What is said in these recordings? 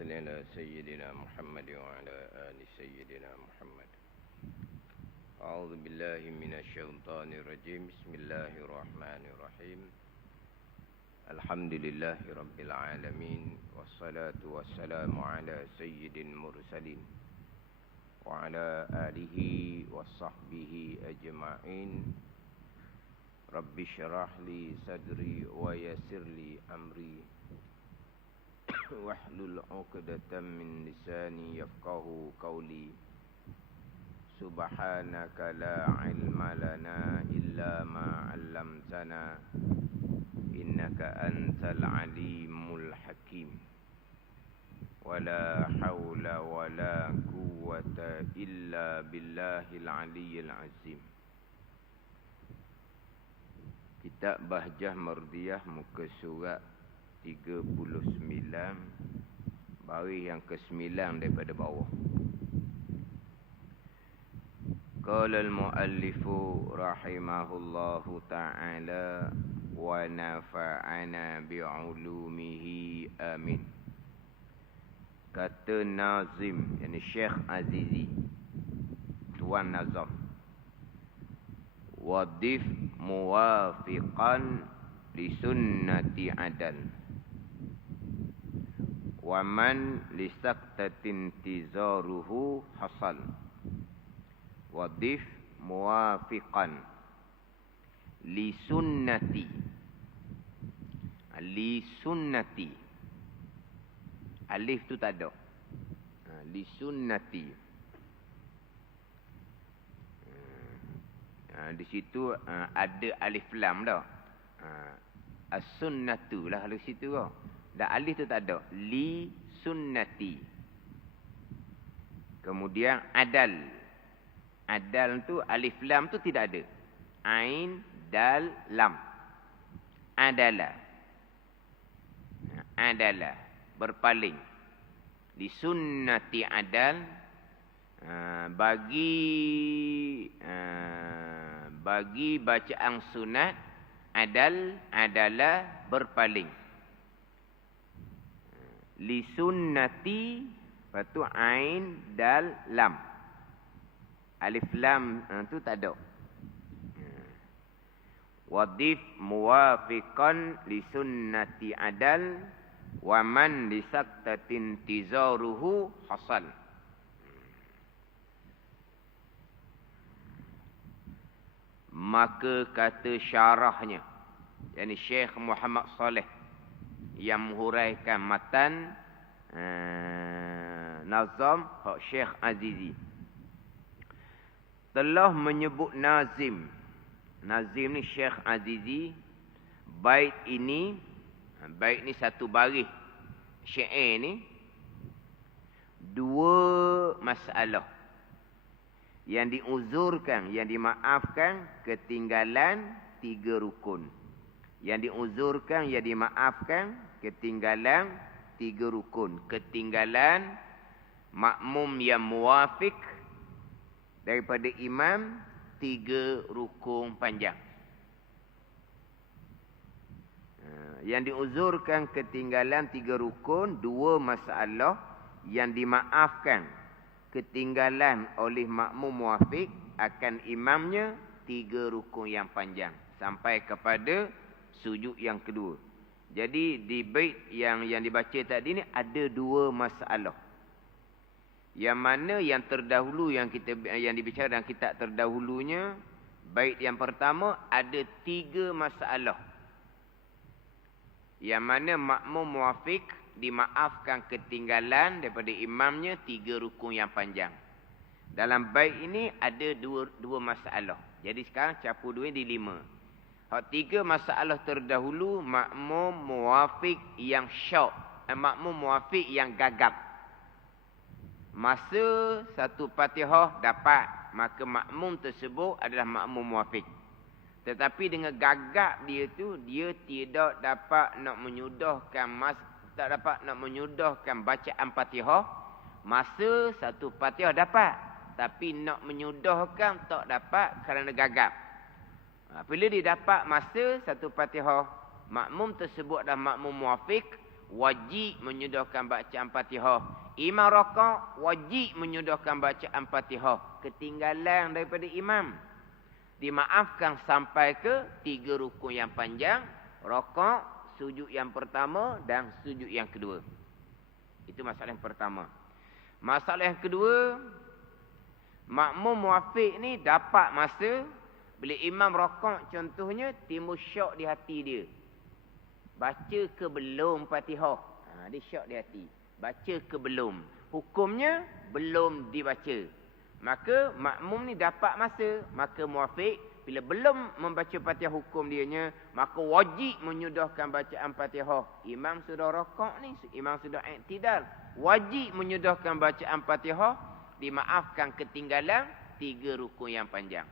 صل على سيدنا محمد وعلى آل سيدنا محمد. أعوذ بالله من الشيطان الرجيم. بسم الله الرحمن الرحيم. الحمد لله رب العالمين، والصلاة والسلام على سيد المرسلين وعلى آله وصحبه أجمعين. رب اشرح لي صدري ويسر لي أمري واحلل عقدة من لساني يفقهوا قولي. سبحانك لا علم لنا إلا ما علمتنا إنك أنت العليم الحكيم. ولا حول ولا قوة إلا بالله العلي العظيم. Kitab Bahjah Mardiyah, muka surat 39, baris yang ke-9 daripada bawah. Qala al-muallifu rahimahullahu ta'ala wa nafa'ana bi'ulumihi amin. Kata Nazim, yakni Syekh Azizi, Tuan Nazam, wadif muwafiqan li sunnati adal wa man li saktatin tizaruhu hasal. Wadif muwafiqan li sunnati, li sunnati, alif tu tak ada, li sunnati. Di situ ada alif lam dah. As-sunnatu lah di situ dah. Dan alif tu tak ada. Li sunnati. Kemudian adal. Adal tu alif lam tu tidak ada. Ain, dal, lam. Adalah. Adalah. Berpaling. Li sunnati adal. Bagi bacaan sunat, adal adalah berpaling. Li sunnati, lepas tu ain, dal, lam. Alif lam tu tak ada. Wadif muwafiqan li sunnati adal wa man li saktatin tizaruhu hasal. Maka kata syarahnya, yakni Syekh Muhammad Saleh yang menghuraikan matan Nazam Syekh Azizi, telah menyebut Nazim. Nazim ni Syekh Azizi, bait ni satu baris syair ni, dua masalah yang diuzurkan, yang dimaafkan, ketinggalan 3 rukun. Yang diuzurkan, yang dimaafkan, ketinggalan 3 rukun. Ketinggalan makmum yang muwafiq daripada imam 3 rukun panjang. Yang diuzurkan ketinggalan 3 rukun, 2 masalah yang dimaafkan ketinggalan oleh makmum muwafiq akan imamnya 3 rukun yang panjang sampai kepada sujud yang kedua. Jadi di bait yang dibaca tadi ni ada 2 masalah. Yang mana yang terdahulu yang dibicara dalam kitab terdahulunya, bait yang pertama ada 3 masalah. Yang mana makmum muwafiq dimaafkan ketinggalan daripada imamnya 3 rukun yang panjang. Dalam bait ini ada dua masalah. Jadi sekarang campur 2 di 5. Hak 3 masalah terdahulu, makmum muwafiq yang syok, makmum muwafiq yang gagap. Masa satu Fatihah dapat, maka makmum tersebut adalah makmum muwafiq. Tetapi dengan gagap dia tu, dia tidak dapat nak menyudahkan bacaan Fatihah. Masa satu Fatihah dapat, tapi nak menyudahkan tak dapat kerana gagap. Bila dia dapat masa satu Fatihah, makmum tersebut adalah makmum muwafiq, wajib menyudahkan bacaan Fatihah. Imam rakaat wajib menyudahkan bacaan Fatihah. Ketinggalan daripada imam, dimaafkan sampai ke 3 rukun yang panjang, rakaat, sujud yang pertama dan sujud yang kedua. Itu masalah yang pertama. Masalah yang kedua, makmum muafiq ni dapat masa bila imam rakaat contohnya timbul syak di hati dia. Baca ke belum Fatihah? Dia syak di hati. Baca ke belum? Hukumnya belum dibaca. Maka makmum ni dapat masa. Maka muafiq bila belum membaca Fatihah hukum dianya, maka wajib menyudahkan bacaan Fatihah. Imam sudah rakaat ni, imam sudah i'tidal. Wajib menyudahkan bacaan Fatihah, dimaafkan ketinggalan 3 rukun yang panjang.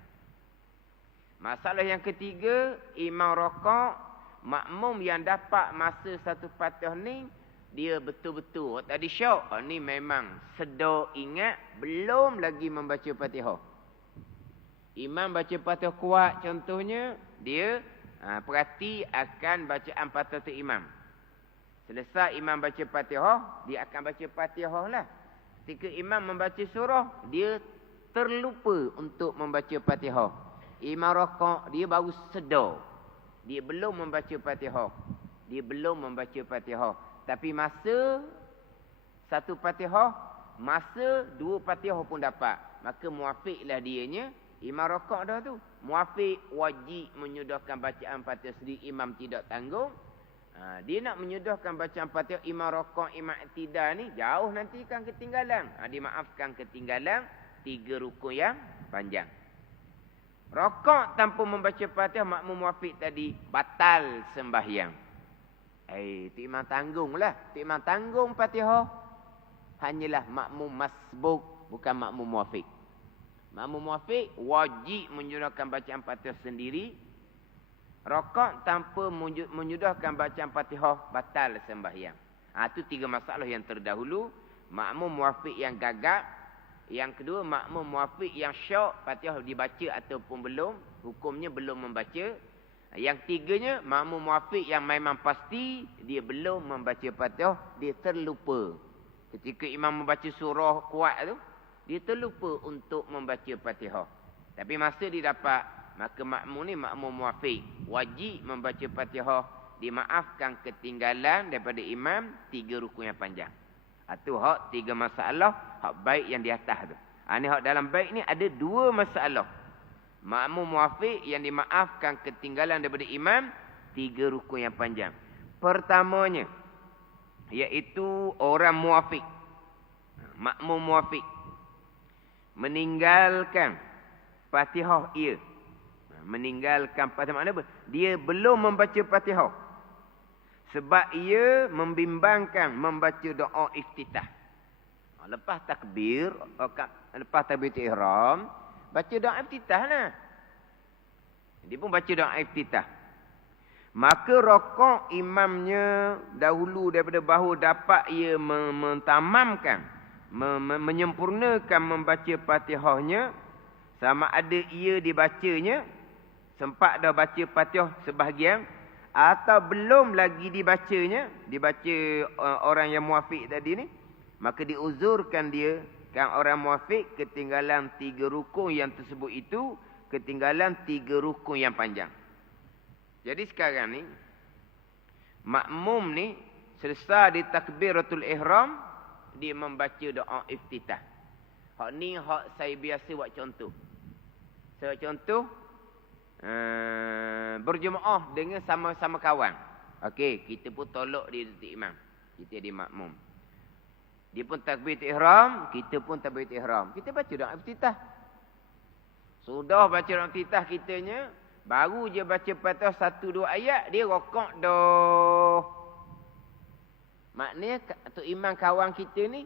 Masalah yang ketiga, imam rakaat, makmum yang dapat masa satu Fatihah ni, dia betul-betul tadi syak, ni memang sedar ingat belum lagi membaca Fatihah. Imam baca Fatihah kuat contohnya, dia perhati akan bacaan Fatihah tu imam. Selesai imam baca Fatihah, dia akan baca Fatihah lah. Ketika imam membaca surah, dia terlupa untuk membaca Fatihah. Imam rakaat, dia baru sedar dia belum membaca Fatihah. Dia belum membaca Fatihah. Tapi masa satu Fatihah, masa 2 Fatihah pun dapat. Maka muafiqlah dianya. Imam rakaat dah tu. Muafiq wajib menyudahkan bacaan Fatihah sendiri. Imam tidak tanggung. Dia nak menyudahkan bacaan Fatihah. Imam rakaat, imam i'tidal ni jauh nanti kan ketinggalan. Dimaafkan ketinggalan 3 rukun yang panjang. Rakaat tanpa membaca Fatihah, makmum muafiq tadi batal sembahyang. Itu imam tanggung lah. Itu imam tanggung Fatihah. Hanyalah makmum masbuk, bukan makmum muafiq. Makmum muafiq wajib menyudahkan bacaan Fatihah sendiri. Rakaat tanpa menyudahkan bacaan Fatihah, batal sembahyang. Itu 3 masalah yang terdahulu. Makmum muafiq yang gagap. Yang kedua, makmum muafiq yang syak, Fatihah dibaca ataupun belum, hukumnya belum membaca. Yang tiganya, makmum muafiq yang memang pasti dia belum membaca Fatihah, dia terlupa. Ketika imam membaca surah kuat tu, dia terlupa untuk membaca Fatihah. Tapi masa dia dapat, maka makmum ni makmum muafiq wajib membaca Fatihah, dimaafkan ketinggalan daripada imam 3 rukun yang panjang. Itu hak 3 masalah, hak baik yang di atas tu. Ni hak dalam baik ni ada 2 masalah. Makmum muafiq yang dimaafkan ketinggalan daripada imam 3 rukun yang panjang. Pertamanya, iaitu orang muafiq, makmum muafiq, meninggalkan Fatihah ia. Meninggalkan Fatihah makna apa? Dia belum membaca Fatihah. Sebab ia membimbangkan membaca doa iftitah. Lepas takbir, lepas takbir ihram, baca doa iftitah lah. Dia pun baca doa iftitah. Maka rakaat imamnya dahulu daripada bahu dapat ia mentamamkan, menyempurnakan membaca Fatihahnya, sama ada ia dibacanya, sempat dah baca Fatihah sebahagian, atau belum lagi dibacanya, dibaca orang yang muafiq tadi ni, maka diuzurkan dia, kan orang muafiq ketinggalan 3 rukun yang tersebut itu, ketinggalan 3 rukun yang panjang. Jadi sekarang ni, makmum ni selesai di takbiratul ihram, dia membaca doa iftitah. Hak ni hak saya biasa buat contoh. Saya buat contoh, berjemaah dengan sama-sama kawan. Okey, kita pun tolak dia di imam. Kita di makmum. Dia pun takbir ihram, kita pun takbir ihram. Kita baca doa iftitah. Sudah baca doa iftitah kitanya, baru je baca Fatihah 1-2 ayat, dia rakaat dah. Maknanya tu imam kawan kita ni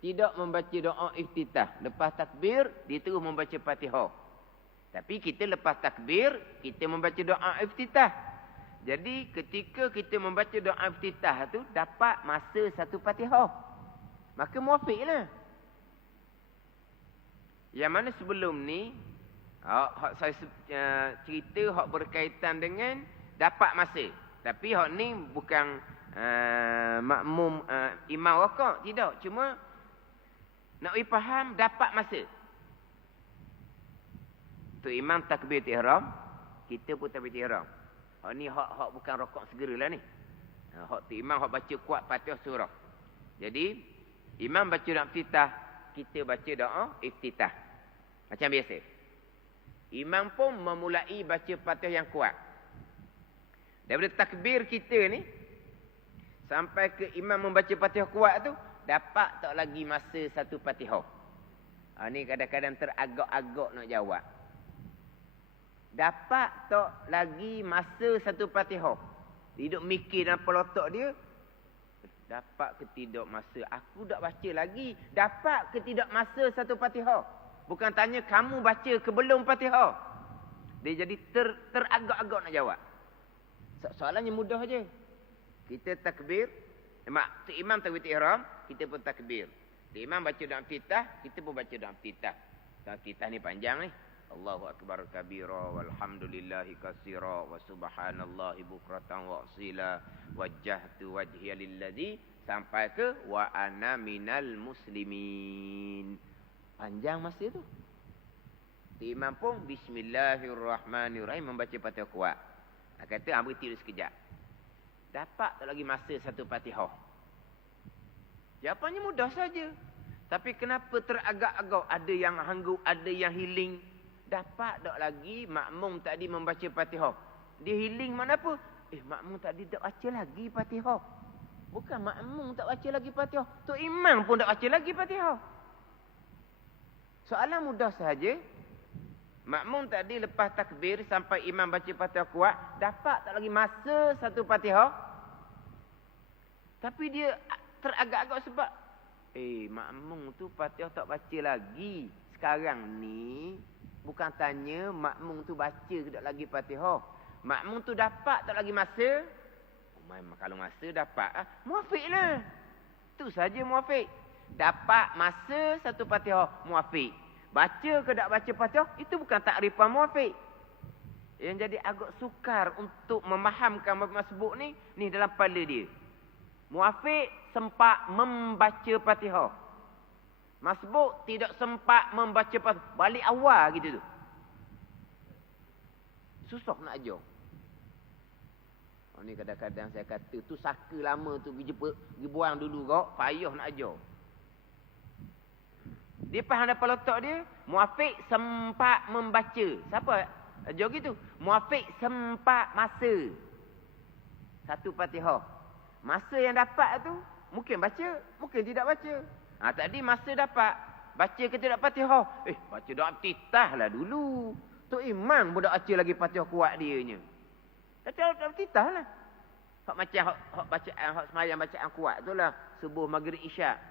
tidak membaca doa iftitah. Lepas takbir, dia terus membaca Fatihah. Tapi kita lepas takbir, kita membaca doa iftitah. Jadi ketika kita membaca doa iftitah tu, dapat masa 1 Fatihah. Maka muafiqlah. Yang mana sebelum ni, hak saya cerita hak berkaitan dengan dapat masa. Tapi hak ni bukan makmum imam rokok. Tidak. Cuma nak faham dapat masa. Tu imam takbir ihram, kita pun takbir ihram. Ni hak bukan rokok segeralah ni. Hak tu imam hak baca kuat Fatihah surah. Jadi imam baca doa iftitah, kita baca doa iftitah. Macam biasa. Imam pun memulai baca Fatihah yang kuat. Daripada takbir kita ni sampai ke imam membaca Fatihah kuat tu, dapat tak lagi masa satu Fatihah. Ni kadang-kadang teragak-agak nak jawab. Dapat tak lagi masa satu Fatihah. Hidup mikir dalam pelotok dia. Dapat ke tidak masa? Aku dah baca lagi. Dapat ke tidak masa satu Fatihah? Bukan tanya kamu baca ke belum Fatihah. Dia jadi teragak-agak nak jawab. Soalannya mudah je. Kita takbir. Imam takbir ihram, kita pun takbir. Imam baca doa iftitah, kita pun baca doa iftitah. Doa iftitah ni panjang ni. Allahu akbar kabira walhamdulillahi katsira wa subhanallahi bukratan wa asila wajjahtu wajhiya lilladzi sampai ke wa ana minal muslimin. Panjang masa tu. Imam pun bismillahirrahmanirrahim membaca Fatihah kuat. Kata berhenti dulu sekejap. Dapat tak lagi masa satu Fatihah? Jawapannya mudah saja. Tapi kenapa teragak-agak? Ada yang hanggu, ada yang healing. Dapat tak lagi makmum tadi membaca Fatihah? Dia healing mana apa? Makmum tadi tak baca lagi Fatihah. Bukan makmum tak baca lagi Fatihah. Tu imam pun tak baca lagi Fatihah. Soalan mudah sahaja. Makmum tadi lepas takbir sampai imam baca Fatihah kuat, dapat tak lagi masa satu Fatihah? Tapi dia teragak-agak sebab makmum tu Fatihah tak baca lagi. Sekarang ni bukan tanya makmum tu baca ke tak lagi Fatihah. Makmum tu dapat tak lagi masa? Kalau masa dapat, muafiqlah. Tu saja muafiq. Dapat masa satu Fatihah, muafiq. Baca ke tak baca Fatihah, itu bukan takrifan muafiq. Yang jadi agak sukar untuk memahamkan masbuk ni dalam kepala dia. Muafiq sempat membaca Fatihah. Masbuk tidak sempat membaca Fatihah. Balik awal gitu tu. Susah nak ajar. Ni kadang-kadang saya kata tu saka lama tu pergi buang dulu kau, payah nak ajar. Dia faham dalam letak dia, muafiq sempat membaca. Siapa ajar gitu? Muafiq sempat masa satu Fatihah. Masa yang dapat tu mungkin baca, mungkin tidak baca. Tadi masa dapat, baca ke tidak Fatihah? Baca doa iftitah lah dulu. Tu imam pun tak baca lagi Fatihah kuat dianya. Baca doa iftitah lah. Hak macam hak bacaan, hak semayang bacaan kuat tu lah. Subuh, maghrib, isyak.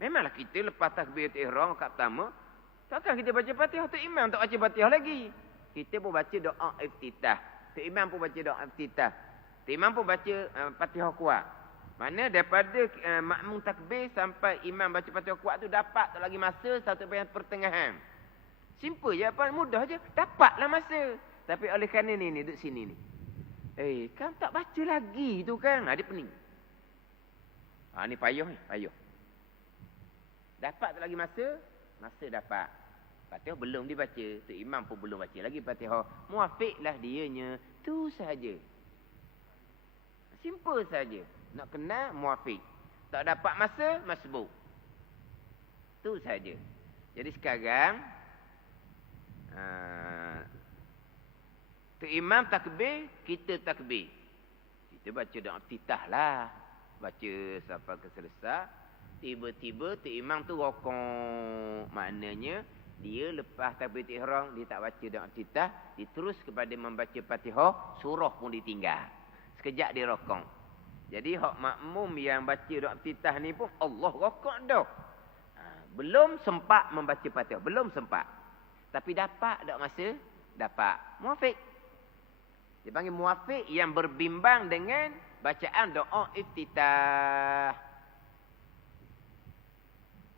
Memanglah kita lepas takbir ihram kat pertama, takkan kita baca Fatihah, tu imam tak baca Fatihah lagi. Kita pun baca doa iftitah. Tu imam pun baca doa iftitah. Tu imam pun baca Fatihah kuat. Mana daripada makmum takbir sampai imam baca Fatihah kuat tu dapat tak lagi masa satu bagian pertengahan. Simple je, apa mudah je. Dapatlah masa. Tapi oleh kerana ni duduk sini ni. Kan tak baca lagi tu kan. Dia pening. Ni payah ni, payah. Dapat tak lagi masa? Masa dapat. Fatihah belum dibaca. Tu imam pun belum baca lagi Fatihah. Muafiqlah dianya. Tu sahaja. Simple saja. Nak kenal muafiq. Tak dapat masa, masbuk. Tu saja. Jadi sekarang tu imam takbir, kita takbir. Kita baca doa iftitah lah. Baca sampai ke selesai. Tiba-tiba tu imam tu rokok. Maknanya dia lepas takbir ihram dia tak baca doa iftitah, dia terus kepada membaca Fatihah, surah pun ditinggal. Sekejap dia rokok. Jadi hak makmum yang baca doa iftitah ni pun Allah rokok dah. Belum sempat membaca Fatihah, belum sempat. Tapi dapat tak masa? Dapat. Muafiq. Dia panggil muafiq yang berbimbang dengan bacaan doa iftitah.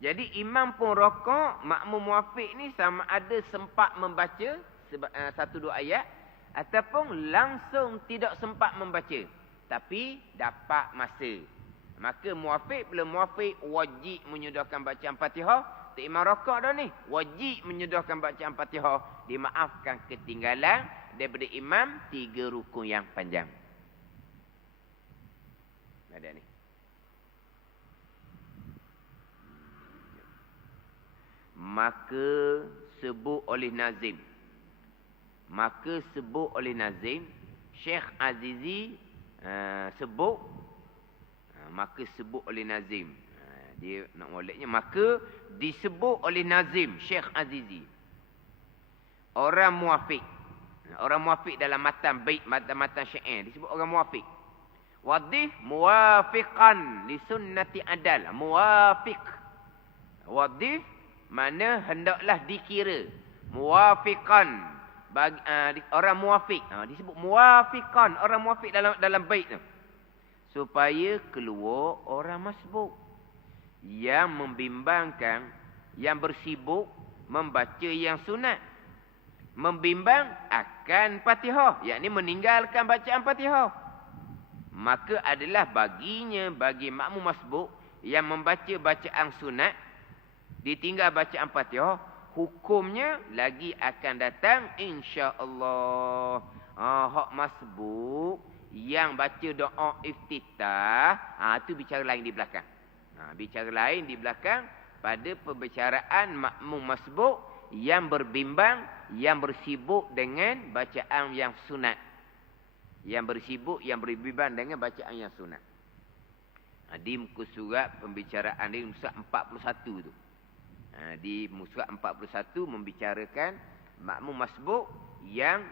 Jadi imam pun rokok, makmum muafiq ni sama ada sempat membaca satu dua ayat ataupun langsung tidak sempat membaca. tapi dapat masa. Maka muafiq bila muafiq wajib menyudahkan bacaan Fatihah. Tok Imam rakaat dah ni. Wajib menyudahkan bacaan Fatihah. Dimaafkan ketinggalan daripada imam 3 rukun yang panjang. Ada ni. Maka sebut oleh Nazim. Syekh Azizi sebut. Maka sebut oleh Nazim. Dia nak moleknya. Maka disebut oleh Nazim, Syekh Azizi. Orang muafiq. Orang muafiq dalam matan bait, matan syair. Disebut orang muafiq. Wadih muwafiqan li sunnati adal. Muwafiq. Wadih mana hendaklah dikira. Muwafiqan. Orang muafiq. Disebut muwafiqan. Orang muafiq dalam bait tu. Supaya keluar orang masbuk. Yang membimbangkan, yang bersibuk membaca yang sunat. Membimbang akan Fatihah. Yakni meninggalkan bacaan Fatihah. Maka adalah baginya, bagi makmum masbuk yang membaca bacaan sunat, ditinggal bacaan Fatihah, hukumnya lagi akan datang insya-Allah. Hak masbuk yang baca doa iftitah, tu bicara lain di belakang. Bicara lain di belakang pada pembicaraan makmum masbuk yang berbimbang, yang bersibuk dengan bacaan yang sunat. Yang bersibuk, yang berbimbang dengan bacaan yang sunat. Di muka surat pembicaraan di surat 41 tu. Di surat 41 membicarakan makmum masbuk yang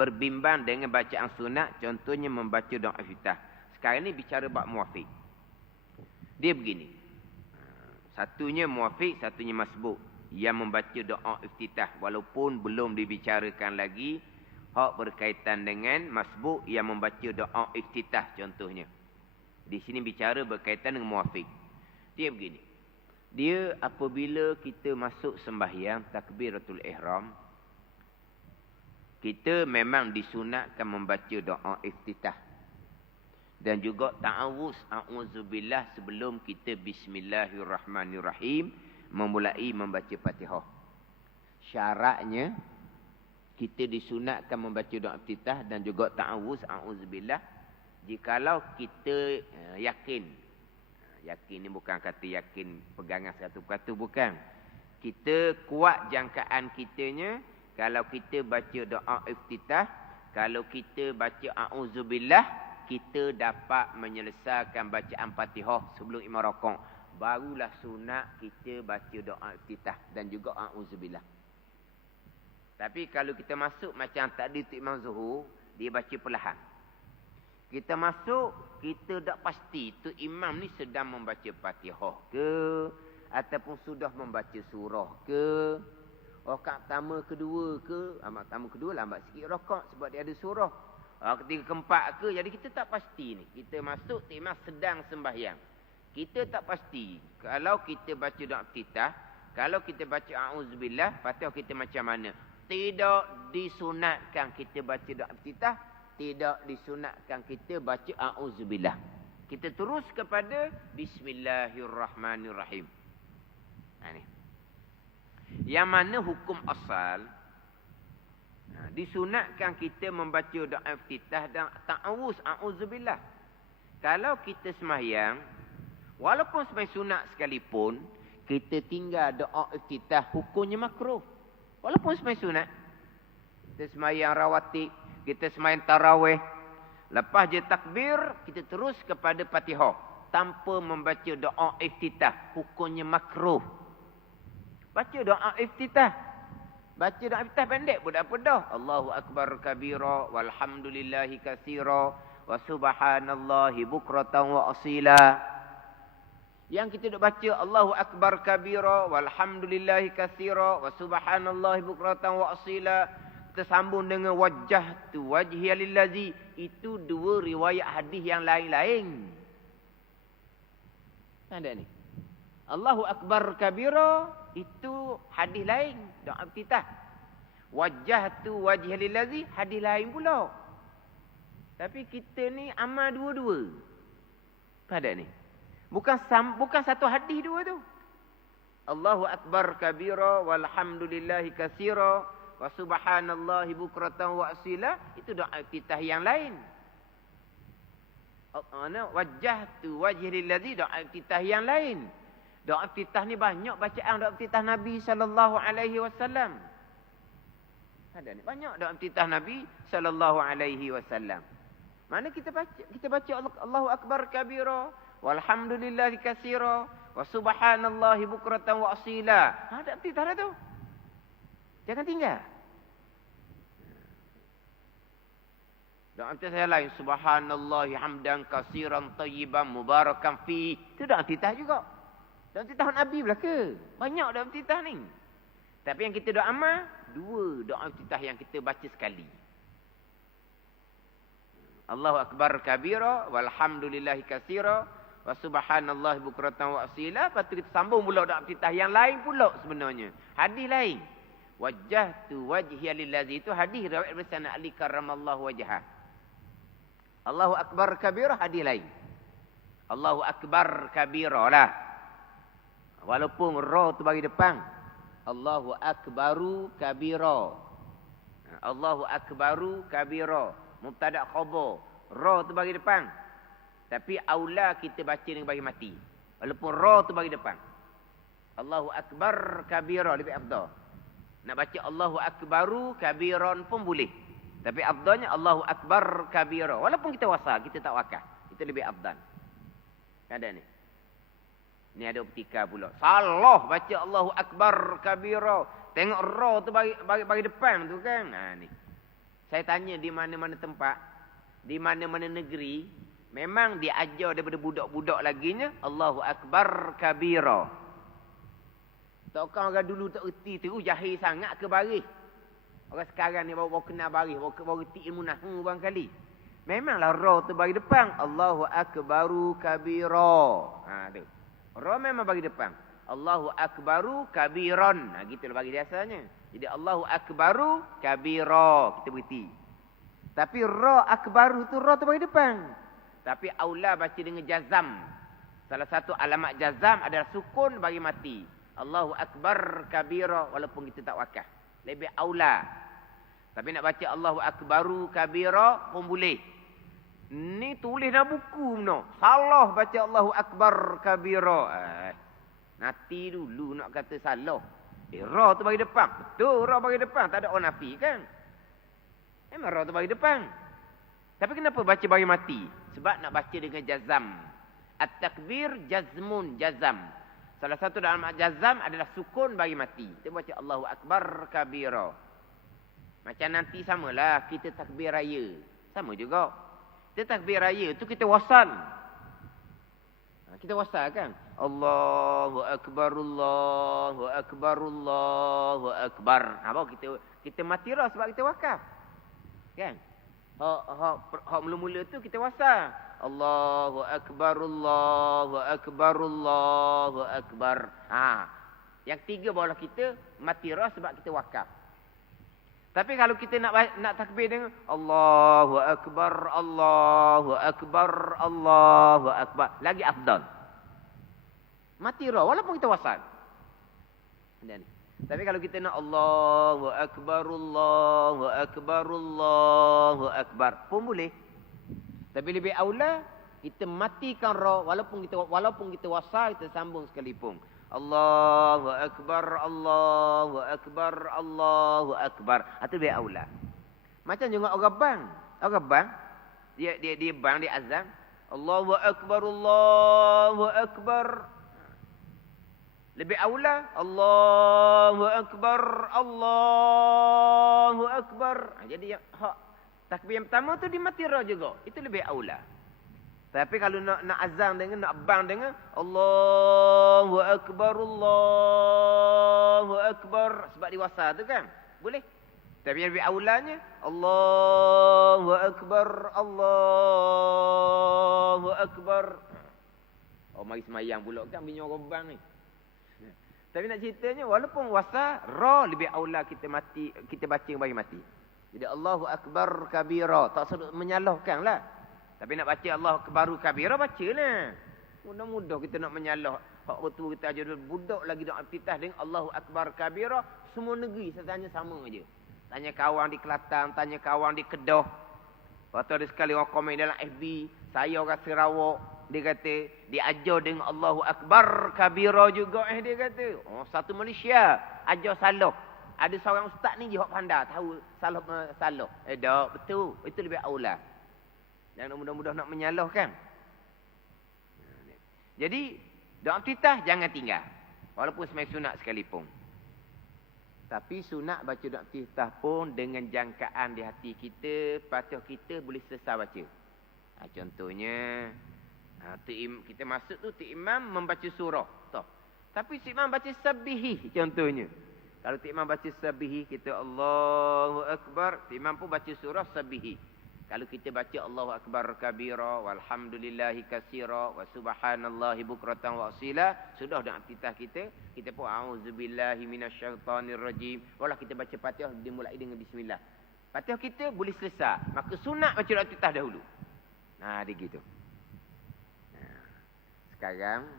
berbimbang dengan bacaan sunat, contohnya membaca doa iftitah. Sekarang ni bicara bab muafiq. Dia begini. Satunya muafiq, satunya masbuk yang membaca doa iftitah, walaupun belum dibicarakan lagi hak berkaitan dengan masbuk yang membaca doa iftitah contohnya. Di sini bicara berkaitan dengan muafiq. Dia begini. Dia apabila kita masuk sembahyang takbiratul ihram, kita memang disunatkan membaca doa iftitah. Dan juga ta'awuz, a'udzubillah sebelum kita bismillahirrahmanirrahim memulai membaca Fatihah. Syaratnya kita disunatkan membaca doa iftitah dan juga ta'awuz, a'udzubillah jikalau kita yakin. Yakin ni bukan kata yakin pegangan satu kata, bukan. Kita kuat jangkaan kitanya kalau kita baca doa iftitah, kalau kita baca a'udzubillah, kita dapat menyelesaikan bacaan Fatihah sebelum imam rakaat. Barulah sunat kita baca doa iftitah dan juga a'udzubillah. Tapi kalau kita masuk macam tadi tu Imam Zuhur, dia baca perlahan. Kita masuk, kita tak pasti tu imam ni sedang membaca Fatihah ke ataupun sudah membaca surah ke. Rakaat pertama, kedua ke. Pertama, kedua lambat sikit rakaat sebab dia ada surah. Ketiga, keempat ke. Jadi kita tak pasti ni. Kita masuk, tu imam sedang sembahyang. Kita tak pasti. Kalau kita baca doa iftitah, kalau kita baca a'udzubillah, Fatihah kita macam mana? Tidak disunatkan kita baca doa iftitah, tidak disunatkan kita baca a'udzubillah. Kita terus kepada bismillahirrahmanirrahim. Ni. Yang mana hukum asal disunatkan kita membaca doa iftitah dan ta'awuz, a'udzubillah. Kalau kita sembahyang, walaupun sembahyang sunat sekalipun, kita tinggal doa iftitah, hukumnya makruh. Walaupun sembahyang sunat. Kita sembahyang rawatib, kita sembahyang tarawih, lepas je takbir, kita terus kepada Fatihah tanpa membaca doa iftitah, hukumnya makruh. Baca doa iftitah. Baca doa iftitah pendek pun tak apa dah. Allahu akbar kabira walhamdulillahi katsira wa subhanallahi bukratan wa asila. Yang kita duk baca Allahu akbar kabira walhamdulillahi katsira wa subhanallahi bukratan wa asila, tersambung dengan wajah tu wajhiya lillazi, itu dua riwayat hadis yang lain-lain. Ada ni. Allahu akbar kabira itu hadis lain, doa iftitah. Wajah tu wajhiya lillazi hadis lain pula. Tapi kita ni amal dua-dua. Pada ni. Bukan satu hadis dua tu. Allahu akbar kabira walhamdulillahi katsira wa subhanallahi bukratan wa asila. Itu doa iftitah yang lain. Wajjahtu wajhi lillazi, doa iftitah yang lain. Doa iftitah ni banyak bacaan doa iftitah Nabi sallallahu alaihi wasallam. Ada ni banyak doa iftitah Nabi sallallahu alaihi wasallam. Mana kita baca Allahu akbar kabira walhamdulillahi katsira wa subhanallahi bukratan wa asila. Ada iftitah dah tu. Jangan tinggal. Doa iftitah lain, subhanallahi hamdan katsiran tayyiban mubarakan fi. Itu doa iftitah juga. Doa iftitah Nabi belaka. Banyak doa iftitah ni. Tapi yang kita doa amal, dua doa iftitah yang kita baca sekali. Allahu akbar kabira walhamdulillahi katsira wa subhanallahi bukratan wa asila. Lepas tu kita sambung pula doa iftitah yang lain pula sebenarnya. Hadis lain. Wajjahtu wajhiya lillazi, itu hadis riwayat Sayyidina Ali karramallahu wajhah. Allahu akbar kabira, hadis lain. Allahu akbar kabira lah. Walaupun ra tu bagi depan. Allahu akbaru kabira. Allahu akbaru kabira. Mubtada khabar. Ra tu bagi depan. Tapi aula kita baca dengan bagi mati. Walaupun ra tu bagi depan. Allahu akbar kabira lebih afdal. Nak baca Allahu akbaru kabiran pun boleh. Tapi afdalnya Allahu akbar kabira. Walaupun kita wasal, kita tak wakaf. Itu lebih afdal. Ada ni. Ni ada optika pula. Salah baca Allahu akbar kabira. Tengok ra tu bagi depan tu kan. Ni. Saya tanya di mana-mana tempat, di mana-mana negeri, memang dia ajar daripada budak-budak laginya Allahu akbar kabira. Takkan orang dulu tak erti tu jahil sangat ke baris. Orang sekarang ni baru kenal baris, baru erti ilmu nahwu barangkali. Memanglah ra tu bagi depan, Allahu akbaru kabira. Tu. Ra memang bagi depan. Allahu akbaru kabiran. Gitulah bagi biasanya. Jadi Allahu akbaru kabira, kita berhenti. Tapi ra akbaru tu ra tu bagi depan. Tapi aula baca dengan jazam. Salah satu alamat jazam adalah sukun bagi mati. Allahu akbar kabira walaupun kita tak wakaf. Lebih aula. Tapi nak baca Allahu akbaru kabira pun boleh. Ni tulis dalam buku no. Salah baca Allahu akbar kabira. Nanti dulu nak kata salah. Ra tu bagi depan. Betul ra bagi depan. Tak ada orang nafi kan. Memang ra tu bagi depan. Tapi kenapa baca bagi mati? Sebab nak baca dengan jazam. At-takbir jazmun jazam. Salah satu dalam jazam adalah sukun bagi mati. Kita baca Allahu akbar kabira. Macam nanti samalah kita takbir raya. Sama juga. Kita takbir raya tu kita wasal. Kita wasal kan? Allahu akbar, Allahu akbar, Allahu akbar. Baru kita mati lah sebab kita wakaf. Kan? Hak mula-mula tu kita wasal. Allahu akbar, Allahu akbar, Allahu akbar. Yang tiga barulah kita mati lah sebab kita wakaf. Tapi kalau kita nak takbir dengan Allahu akbar, Allahu akbar, Allahu akbar, lagi afdal. Mati roh walaupun kita wasal. Dan tapi kalau kita nak Allahu akbar, Allahu akbar, Allahu akbar pun boleh. Tapi lebih aula kita matikan roh walaupun kita wasal, kita sambung sekalipun. Allahu akbar, Allahu akbar, Allahu akbar. Itu lebih aula. Macam juga orang bang. Dia bang, dia azan. Allahu akbar, Allahu akbar. Lebih aula Allahu akbar, Allahu akbar. Jadi hak takbir yang pertama tu di mati ra juga. Itu lebih aula. Tapi kalau nak azan dengan, nak bang dengan Allahu akbar, Allahu akbar sebab diwasa tu kan, boleh. Tapi yang lebih aulanya Allahu akbar, Allahu akbar. Mari semayang pula kan bini orang bang ni. Tapi nak ceritanya walaupun wasa ra lebih aula kita baca bagi mati. Jadi Allahu Akbar kabira. Tak sedut menyalahkan lah. Tapi nak baca Allahu Akbaru kabira, baca lah. Mudah-mudah kita nak menyalah. Hak betul kita ajar budak lagi doa iftitah dengan Allahu Akbar kabira. Semua negeri saya tanya sama aja. Tanya kawan di Kelantan, tanya kawan di Kedah. Lepas tu ada sekali orang komen dalam FB. Saya orang Sarawak. Dia kata, dia ajar dengan Allahu Akbar kabira juga. Dia kata, oh satu Malaysia. Ajar salah. Ada seorang ustaz ni je hak pandai. Tahu salah. Tak, betul. Itu lebih aula. Dan mudah-mudah nak menyalahkan. Jadi, doa iftitah jangan tinggal. Walaupun semai sunat sekalipun. Tapi sunat baca doa iftitah pun dengan jangkaan di hati kita, patut kita boleh selesai baca. Contohnya, kita masuk tu, imam membaca surah. Tapi imam baca sabihi contohnya. Kalau imam baca sabihi, kita Allahu Akbar, imam pun baca surah sabihi. Kalau kita baca Allahu Akbar kabira, walhamdulillahi katsira, wa subhanallahi bukratan wa asila, sudah dah iftitah kita. Kita pun auzubillahi minasyaitonir rajim. Walau kita baca Fatihah dimulai dengan bismillah. Fatihah kita boleh selesai. Maka sunat baca doa iftitah dahulu. Dia gitu. Sekarang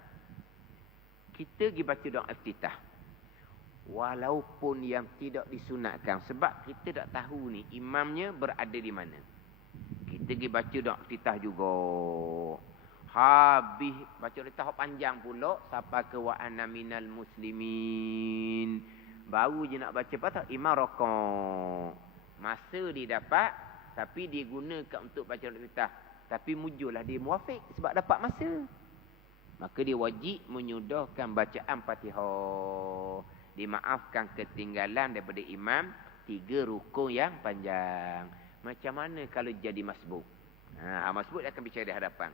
kita pergi baca doa iftitah. Walaupun yang tidak disunatkan, sebab kita tak tahu ni imamnya berada di mana. Kita pergi baca doa iftitah juga. Habis baca doa iftitah panjang pula sampai ke wa anna minal muslimin. Baru je nak baca patah imam rakaat. Masa dia dapat tapi dia gunakan untuk baca doa iftitah. Tapi mujurlah dia muafiq sebab dapat masa. Maka dia wajib menyudahkan bacaan Fatihah. Dimaafkan ketinggalan daripada imam 3 rukun yang panjang. Macam mana kalau jadi masbuk? Masbuk dia akan bicara di hadapan.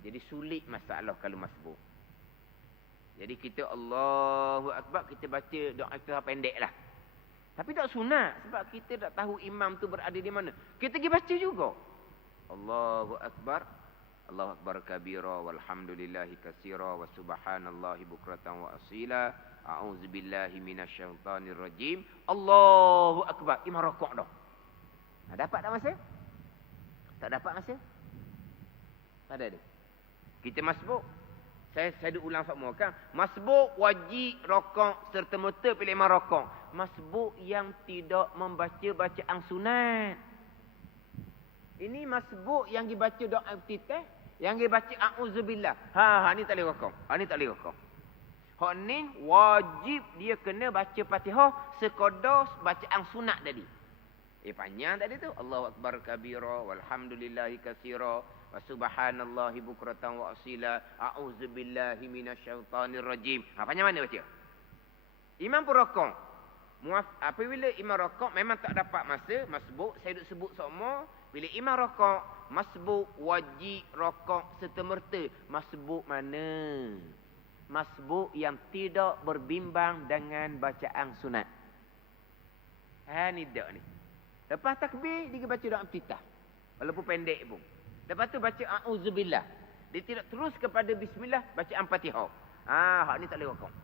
Jadi sulit masalah kalau masbuk. Jadi kita Allahu Akbar, kita baca doa iftitah pendek lah. Tapi tak sunat sebab kita tak tahu imam tu berada di mana. Kita pergi baca juga. Allahu Akbar. Allahu Akbar kabira walhamdulillahi katsira wa subhanallahi bukratan wa asila. A'udzubillahi minasyaitonir rajim. Allahu Akbar. Imam rakaat dah. Dapat tak masa? Tak dapat masa? Tak ada. Kita masbuk. Saya ulang semua kan. Masbuk wajib rakaat serta merta pilih imam rakaat. Masbuk yang tidak membaca bacaan sunat. Ini masbuk yang dibaca doa iftitah, yang dibaca a'udzubillah. Ni tak boleh rakaat. Ni tak boleh rakaat. Hak ni wajib dia kena baca Fatihah sekadar bacaan sunat tadi. Panjang tadi tu. Allahu Akbar kabira walhamdulillahi katsira wa subhanallahi bukratan wa asila. A'udzubillahi minasyaitonir rajim. Panjang mana baca? Imam pun rakaat. Apabila imam rakaat memang tak dapat masa, masbuk saya duk sebut semua. Bila imam rakaat, masbuk wajib rakaat serta merta. Masbuk mana? Masbuk yang tidak berbimbang dengan bacaan sunat. Ni dak ni. Lepas takbir, dia baca doa iftitah. Walaupun pendek pun. Lepas tu baca a'udzubillah. Dia tidak terus kepada bismillah, bacaan Fatihah. Hak ni tak boleh rakaat.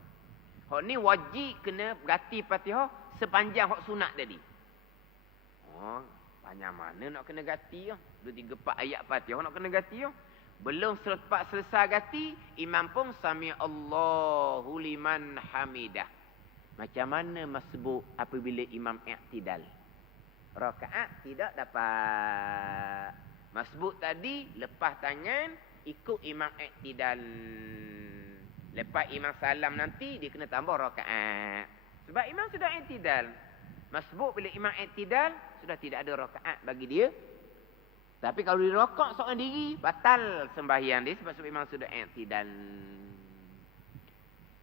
Hak ni wajib kena ganti Fatihah sepanjang hak sunat tadi. Panjang mana nak kena ganti? 2, 3, 4 ayat Fatihah nak kena ganti. Belum selesai ganti, imam pun sami Allahu liman hamidah. Macam mana masbuk apabila imam i'tidal? Rakaat tidak dapat. Masbuk tadi lepas tangan ikut imam i'tidal. Lepas imam salam nanti dia kena tambah rakaat. Sebab imam sudah i'tidal. Masbuk bila imam i'tidal sudah tidak ada rakaat bagi dia. Tapi kalau dia rakaat seorang diri batal sembahyang dia sebab imam sudah i'tidal.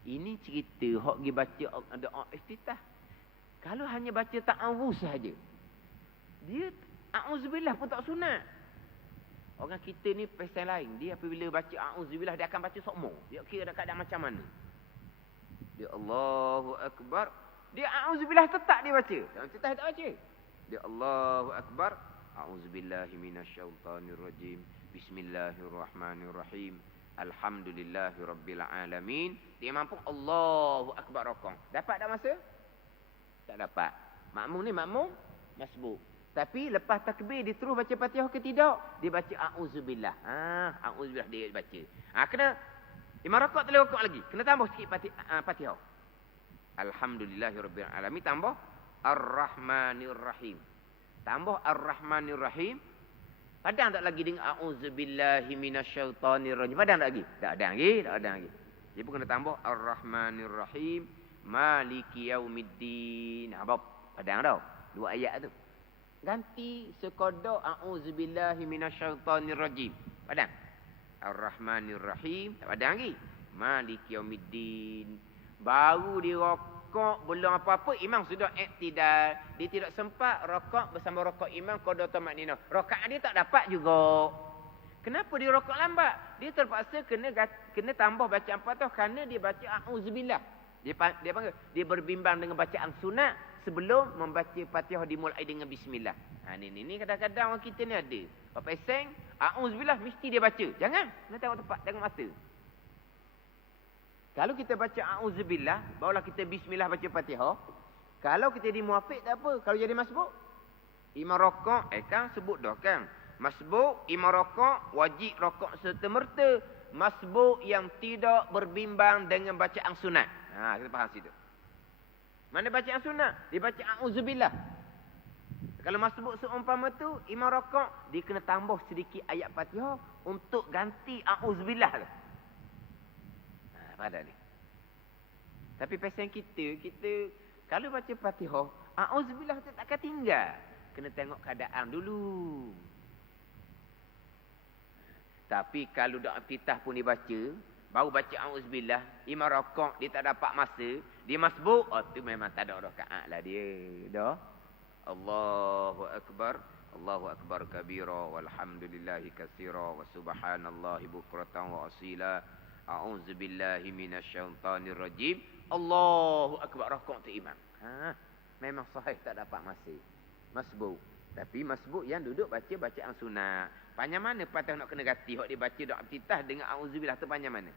Ini cerita hok pergi baca doa iftitah. Kalau hanya baca ta'awuz saja, dia a'udzubillah pun tak sunat. Orang kita ni pasal lain. Dia apabila baca a'udzubillah, dia akan baca sokmo. Dia kira dah keadaan macam mana. Dia Allahu Akbar. Dia a'udzubillah tetap dia baca. Tetap tak baca. Dia Allahu Akbar. A'udzubillahi minasyaitonirrajim. Bismillahirrahmanirrahim. Alhamdulillahirabbil alamin. Dia mampu Allahu Akbar rakaat. Dapat tak masa? Tak dapat. Makmum ni makmum masbuk. Tapi lepas takbir dia terus baca Fatihah ke tidak? Dia baca a'udzubillah. A'udzubillah dia baca. Kena imam rakaat tak boleh rakaat lagi. Kena tambah sikit Fatihah. Alhamdulillahirabbil alamin tambah Ar-Rahmanir-Rahim. Tambah Ar-Rahmanir-Rahim. Padang tak lagi dengan a'udzubillahi minasyaitonirrajim. Padang tak lagi? Tak ada lagi. Dia pun kena tambah Ar-Rahmanir-Rahim, Maliki yaumiddin. Padang tau. 2 ayat tu. Ganti sekadar a'udzubillahi minasyaitonirrajim. Padang. Ar-Rahmanir-Rahim. Tak padang lagi. Maliki yaumiddin. Baru dia rokok, belum apa-apa, imam sudah iktidal. Dia tidak sempat rokok bersama rokok imam qada tamakninah. Rakaat dia tak dapat juga. Kenapa dia rokok lambat? Dia terpaksa kena tambah bacaan Fatihah kerana dia baca a'udzubillah. Dia panggil, dia berbimbang dengan bacaan sunat sebelum membaca Fatihah dimulai dengan bismillah. Ni kadang-kadang orang kita ni ada. Bapak Eseng, a'udzubillah mesti dia baca. Jangan, kena tengok tempat, tengok mata. Kalau kita baca a'udzubillah, barulah kita bismillah baca Fatihah. Kalau kita jadi muafiq tak apa. Kalau jadi masbuk, imam rokok, kan sebut dah kan. Masbuk, imam rokok, wajib rokok serta-merta. Masbuk yang tidak berbimbang dengan bacaan sunat. Kita faham situ. Mana bacaan sunat? Dia baca a'udzubillah. Kalau masbuk seumpama tu, imam rokok, dia kena tambah sedikit ayat Fatihah untuk ganti a'udzubillah tu. Pada ni. Tapi pesen kita kalau baca Fatihah, a'udzubillah tu takkan tinggal. Kena tengok keadaan dulu. Tapi kalau doa iftitah pun dibaca, baru baca a'udzubillah, imam rakaat dia tak dapat masa, dia masbuk, tu memang tak ada rakaat lah dia. Dah. Allahu akbar. Allahu akbar kabira walhamdulillahi katsira wa subhanallahi bukratan wa asila. A'udzubillahi minasyaitonirrajim. Allahu akbar rakaat tu imam. Memang sahih tak dapat masa. Masbuk. Tapi masbuk yang duduk baca bacaan sunat. Panjang mana patah nak kena ganti hok dia baca doa iftitah dengan a'udzubillah tu panjang mana?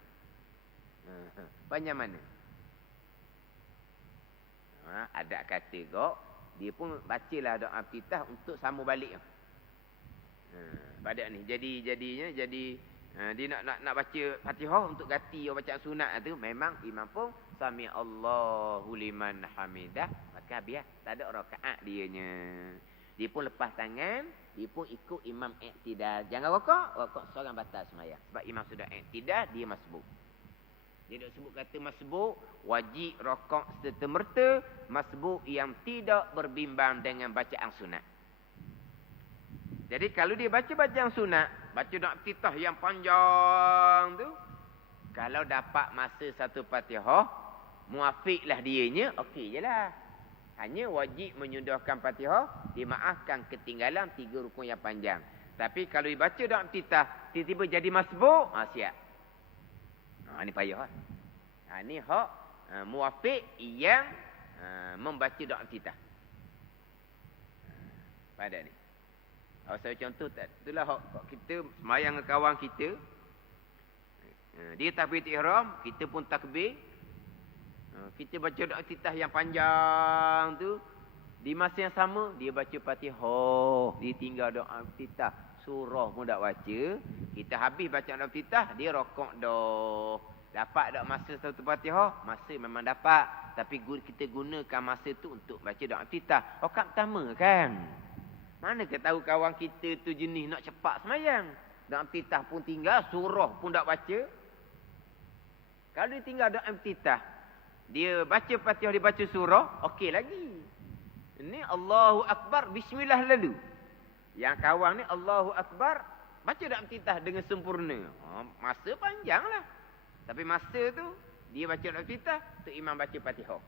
Panjang mana? Ada kata kok dia pun bacalah doa iftitah untuk sambung balik. Pada ni jadinya dia nak baca Fatihah untuk ganti bacaan sunat tu, memang imam pun sami Allahu liman hamidah, maka biar tak ada rakaat dianya. Dia pun lepas tangan, dia pun ikut imam iktidal. Jangan rokok seorang batal sembahyang. Sebab imam sudah iktidal, dia masbuk. Dia dah sebut kata masbuk, wajib rokok serta-merta, masbuk yang tidak berbimbang dengan bacaan sunat. Jadi kalau dia baca bacaan sunat, baca doa iftitah yang panjang tu, kalau dapat masa satu Fatihah, muafiqlah dianya, okey je lah. Hanya wajib menyudahkan Fatihah, dimaafkan ketinggalan 3 rukun yang panjang. Tapi kalau dibaca doa iftitah, tiba-tiba jadi masbuk, siap. Ini payah. Ini hak muafiq yang membaca doa iftitah. Pada ni. Saya contoh itulah hak kita semayang dengan kawan kita. Dia takbir ihram, kita pun takbir. Kita baca doa iftitah yang panjang tu, di masa yang sama dia baca Fatihah, dia tinggal doa iftitah, surah pun tak baca. Kita habis baca doa iftitah, dia rokok dah. Dapat tak masa satu Fatihah? Masa memang dapat, tapi kita gunakan masa tu untuk baca doa iftitah. Rakaat pertama kan. Mana kita tahu kawan kita tu jenis nak cepat semayang. Doa iftitah pun tinggal, surah pun tak baca. Kalau dia tinggal doa iftitah, dia baca Fatihah, dia baca surah, okey lagi. Ini Allahu Akbar, bismillah lalu. Yang kawan ni Allahu Akbar, baca doa iftitah dengan sempurna. Masa panjang lah. Tapi masa tu, dia baca doa iftitah, tu imam baca Fatihah.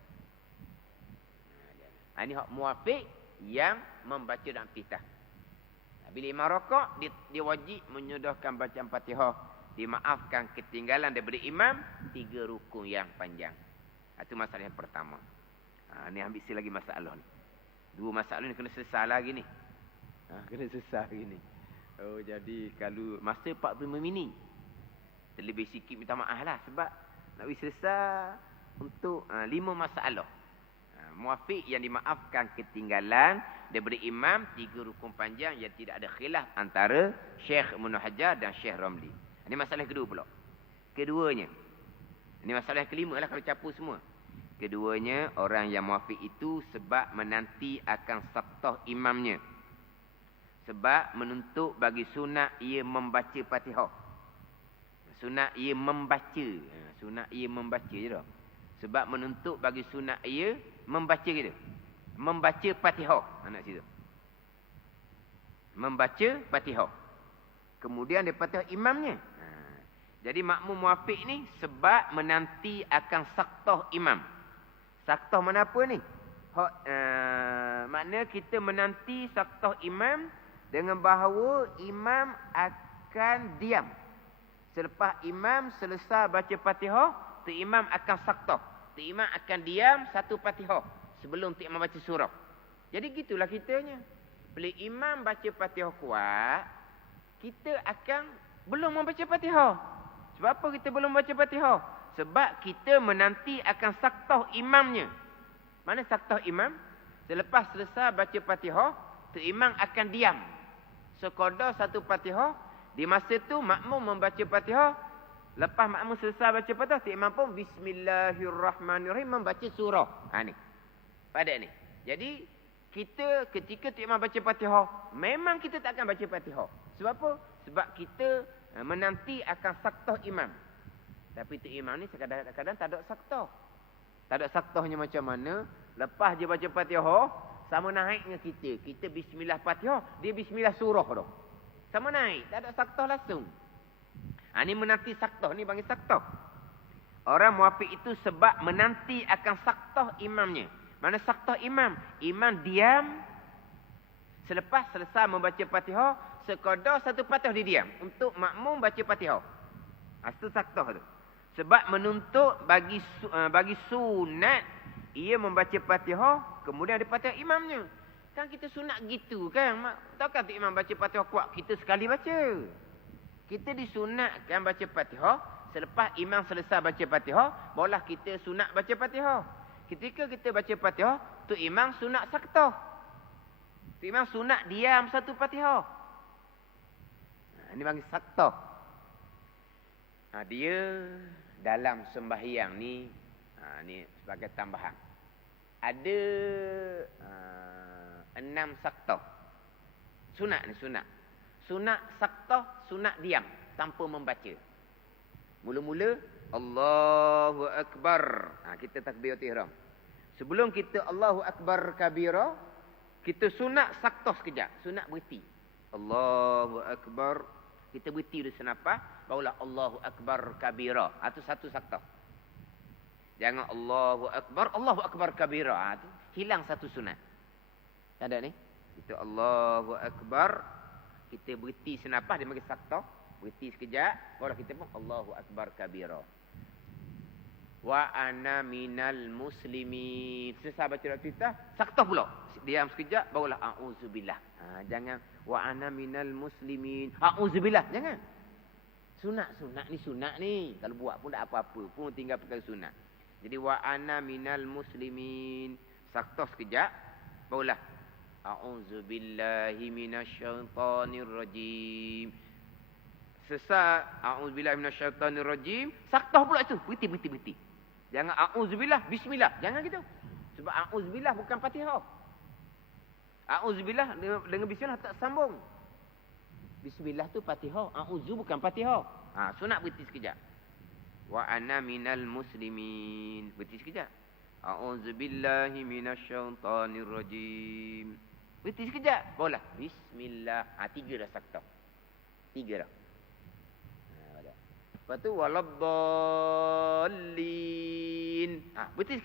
Ini hak muafiq yang membaca doa iftitah. Bila imam rakaat, dia wajib menyudahkan bacaan Fatihah. Dimaafkan ketinggalan daripada imam 3 rukun yang panjang. Itu masalah yang pertama. Ni ambil lagi masalah ni. 2 masalah ni kena selesai lagi ni. Kena selesai lagi ni. Jadi kalau masa 45 minit, terlebih sikit minta maaf lah. Sebab nak selesai untuk 5 masalah. Muafiq yang dimaafkan ketinggalan, daripada imam 3 rukun panjang yang tidak ada khilaf antara Syekh Ibn Hajar dan Syekh Ramli. Ini masalah kedua pula. Keduanya, ini masalah kelima lah kalau capur semua. Keduanya, orang yang muafiq itu sebab menanti akan saktah imamnya. Sebab menuntut bagi sunat ia membaca Fatihah. Sunat ia membaca. Sunat ia membaca je dah. Sebab menuntut bagi sunat ia membaca gitu. Membaca Fatihah. Anak situ. Membaca Fatihah. Kemudian dia Fatihah imamnya. Jadi makmum muafiq ni sebab menanti akan saktah imam. Saktah mana apa ni? Makna kita menanti saktah imam dengan bahawa imam akan diam. Selepas imam selesai baca Fatihah, tu imam akan saktah. Tu imam akan diam satu Fatihah sebelum tu imam baca surah. Jadi gitulah kitanya. Bila imam baca Fatihah kuat, kita akan belum membaca Fatihah. Sebab apa kita belum baca Fatihah? Sebab kita menanti akan saktah imamnya. Mana saktah imam? Selepas selesai baca Fatihah, tu imam akan diam. Sekadar satu Fatihah. Di masa tu makmum membaca Fatihah. Lepas makmum selesai baca Fatihah, tu imam pun Bismillahirrahmanirrahim membaca surah. Ni. Pada ni. Jadi kita ketika tu imam baca Fatihah, memang kita tak akan baca Fatihah. Sebab apa? Sebab kita menanti akan saktah imam. Tapi tu imam ni kadang-kadang tak ada saktah. Tak ada saktahnya macam mana? Lepas je baca Fatihah, sama naik dengan kita. Kita bismillah Fatihah, dia bismillah surah dah. Sama naik, tak ada saktah langsung. Ni menanti saktah, ni panggil saktah. Orang muafiq itu sebab menanti akan saktah imamnya. Mana saktah imam? Imam diam. Selepas selesai membaca Fatihah, sekadar satu Fatihah dia diam. Untuk makmum baca Fatihah. Itu saktah tu. Sebab menuntut bagi sunat, ia membaca Fatihah, kemudian ada Fatihah imamnya. Kan kita sunat gitu kan. Takkan tu imam baca Fatihah kuat, kita sekali baca. Kita disunatkan baca Fatihah. Selepas imam selesai baca Fatihah, barulah kita sunat baca Fatihah. Ketika kita baca Fatihah, tu imam sunat saktah. Tu imam sunat diam satu Fatihah. Ini panggil saktah. Dia dalam sembahyang ni, ni sebagai tambahan. Ada 6 saktah. Sunat ni sunat. Sunat saktah, sunat diam tanpa membaca. Mula-mula Allahu Akbar. Kita takbiratul ihram. Sebelum kita Allahu Akbar kabira, kita sunat saktah sekejap. Sunat berhenti. Allahu Akbar. Kita berhenti dulu senapah, barulah Allahu Akbar kabira. Itu satu saktah. Jangan Allahu Akbar kabira. Itu hilang satu sunat. Tak ada ni? Kita Allahu Akbar. Kita berhenti senapah, dia bagi saktah. Berhenti sekejap, barulah kita pun Allahu Akbar kabira. Wa ana minal muslimin. Selesai baca doa kita, saktah pula. Diam sekejap, barulah a'udzubillah. Jangan wa ana minal muslimin. A'udzubillah, jangan. Sunat ni sunat ni. Kalau buat pun tak apa-apa, pun tinggal perkara sunat. Jadi wa ana minal muslimin. Saktah sekejap, barulah a'udzubillahi minasyaitonir rajim. Selesai a'udzubillahi minasyaitonir rajim, saktah pula tu. Berhenti. Jangan a'udzubillah, bismillah. Jangan gitu. Sebab a'udzubillah bukan Fatihah. A'udzubillah dengan bismillah tak sambung. Bismillah tu Fatihah, a'udzu bukan Fatihah. Sunat berhenti sekejap. Wa ana minal muslimin. Berhenti sekejap. A'udzubillahi minasyaitonir rajim. Berhenti sekejap. Barulah bismillah. 3 dah saktah. 3 dah. Lepas tu waladdallin. Berhenti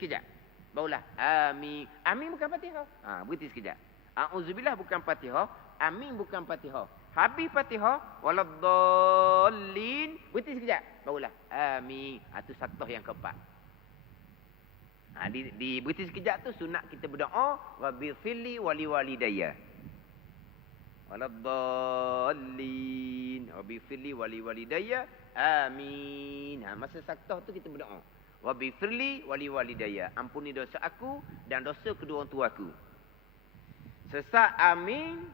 sekejap. Barulah amin. Amin bukan Fatihah. Berhenti sekejap. A'udzubillah bukan Fatihah, amin bukan Fatihah. Habis Fatihah, waladdallin. Berhenti sekejap. Barulah amin. Itu saktah yang keempat. Di berhenti sekejap tu sunat kita berdoa, Rabbighfirli wali walidayya. Waladdallin. Rabbighfirli wali walidayya. Amin. Masa saktah tu kita berdoa, Rabbighfirli wali walidayya. Ampuni dosa aku dan dosa kedua orang tuaku. Sesak amin,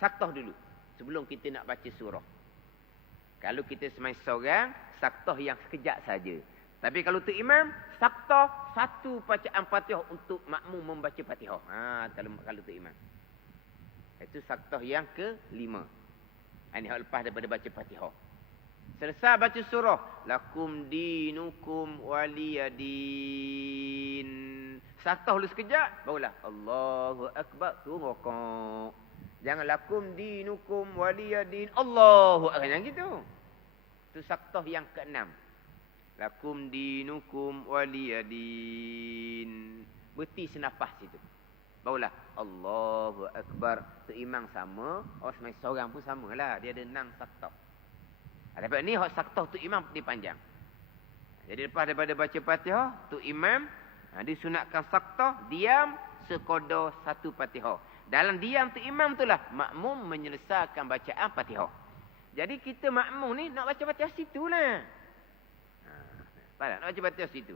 saktoh dulu. Sebelum kita nak baca surah. Kalau kita semai seorang, saktoh yang sekejap saja. Tapi kalau tu imam, saktoh satu bacaan Fatihah untuk makmum membaca Fatihah. Kalau tu imam. Itu saktoh yang ke-5. Ini hal lepas daripada baca Fatihah. Selesai baca surah, lakum dinukum waliyadin. Saktoh dulu sekejap, barulah Allahu akbar, surah kau. Jangan lakum dinukum waliyadin. Allahu akbar, jangan gitu. Itu saktoh yang ke-6. Lakum dinukum waliyadin. Berhenti senafas situ. Barulah Allahu akbar. Tu imam sama, semai seorang pun samalah. Dia ada 6 saktoh. Dapat ni hak saktoh tu imam dia panjang. Jadi lepas daripada baca Fatihah, tu imam disunatkan saktoh diam sekodar 1 Fatihah. Dalam diam tu imam itulah makmum menyelesaikan bacaan Fatihah. Jadi kita makmum ni nak baca Fatihah situlah. Nak baca Fatihah situ.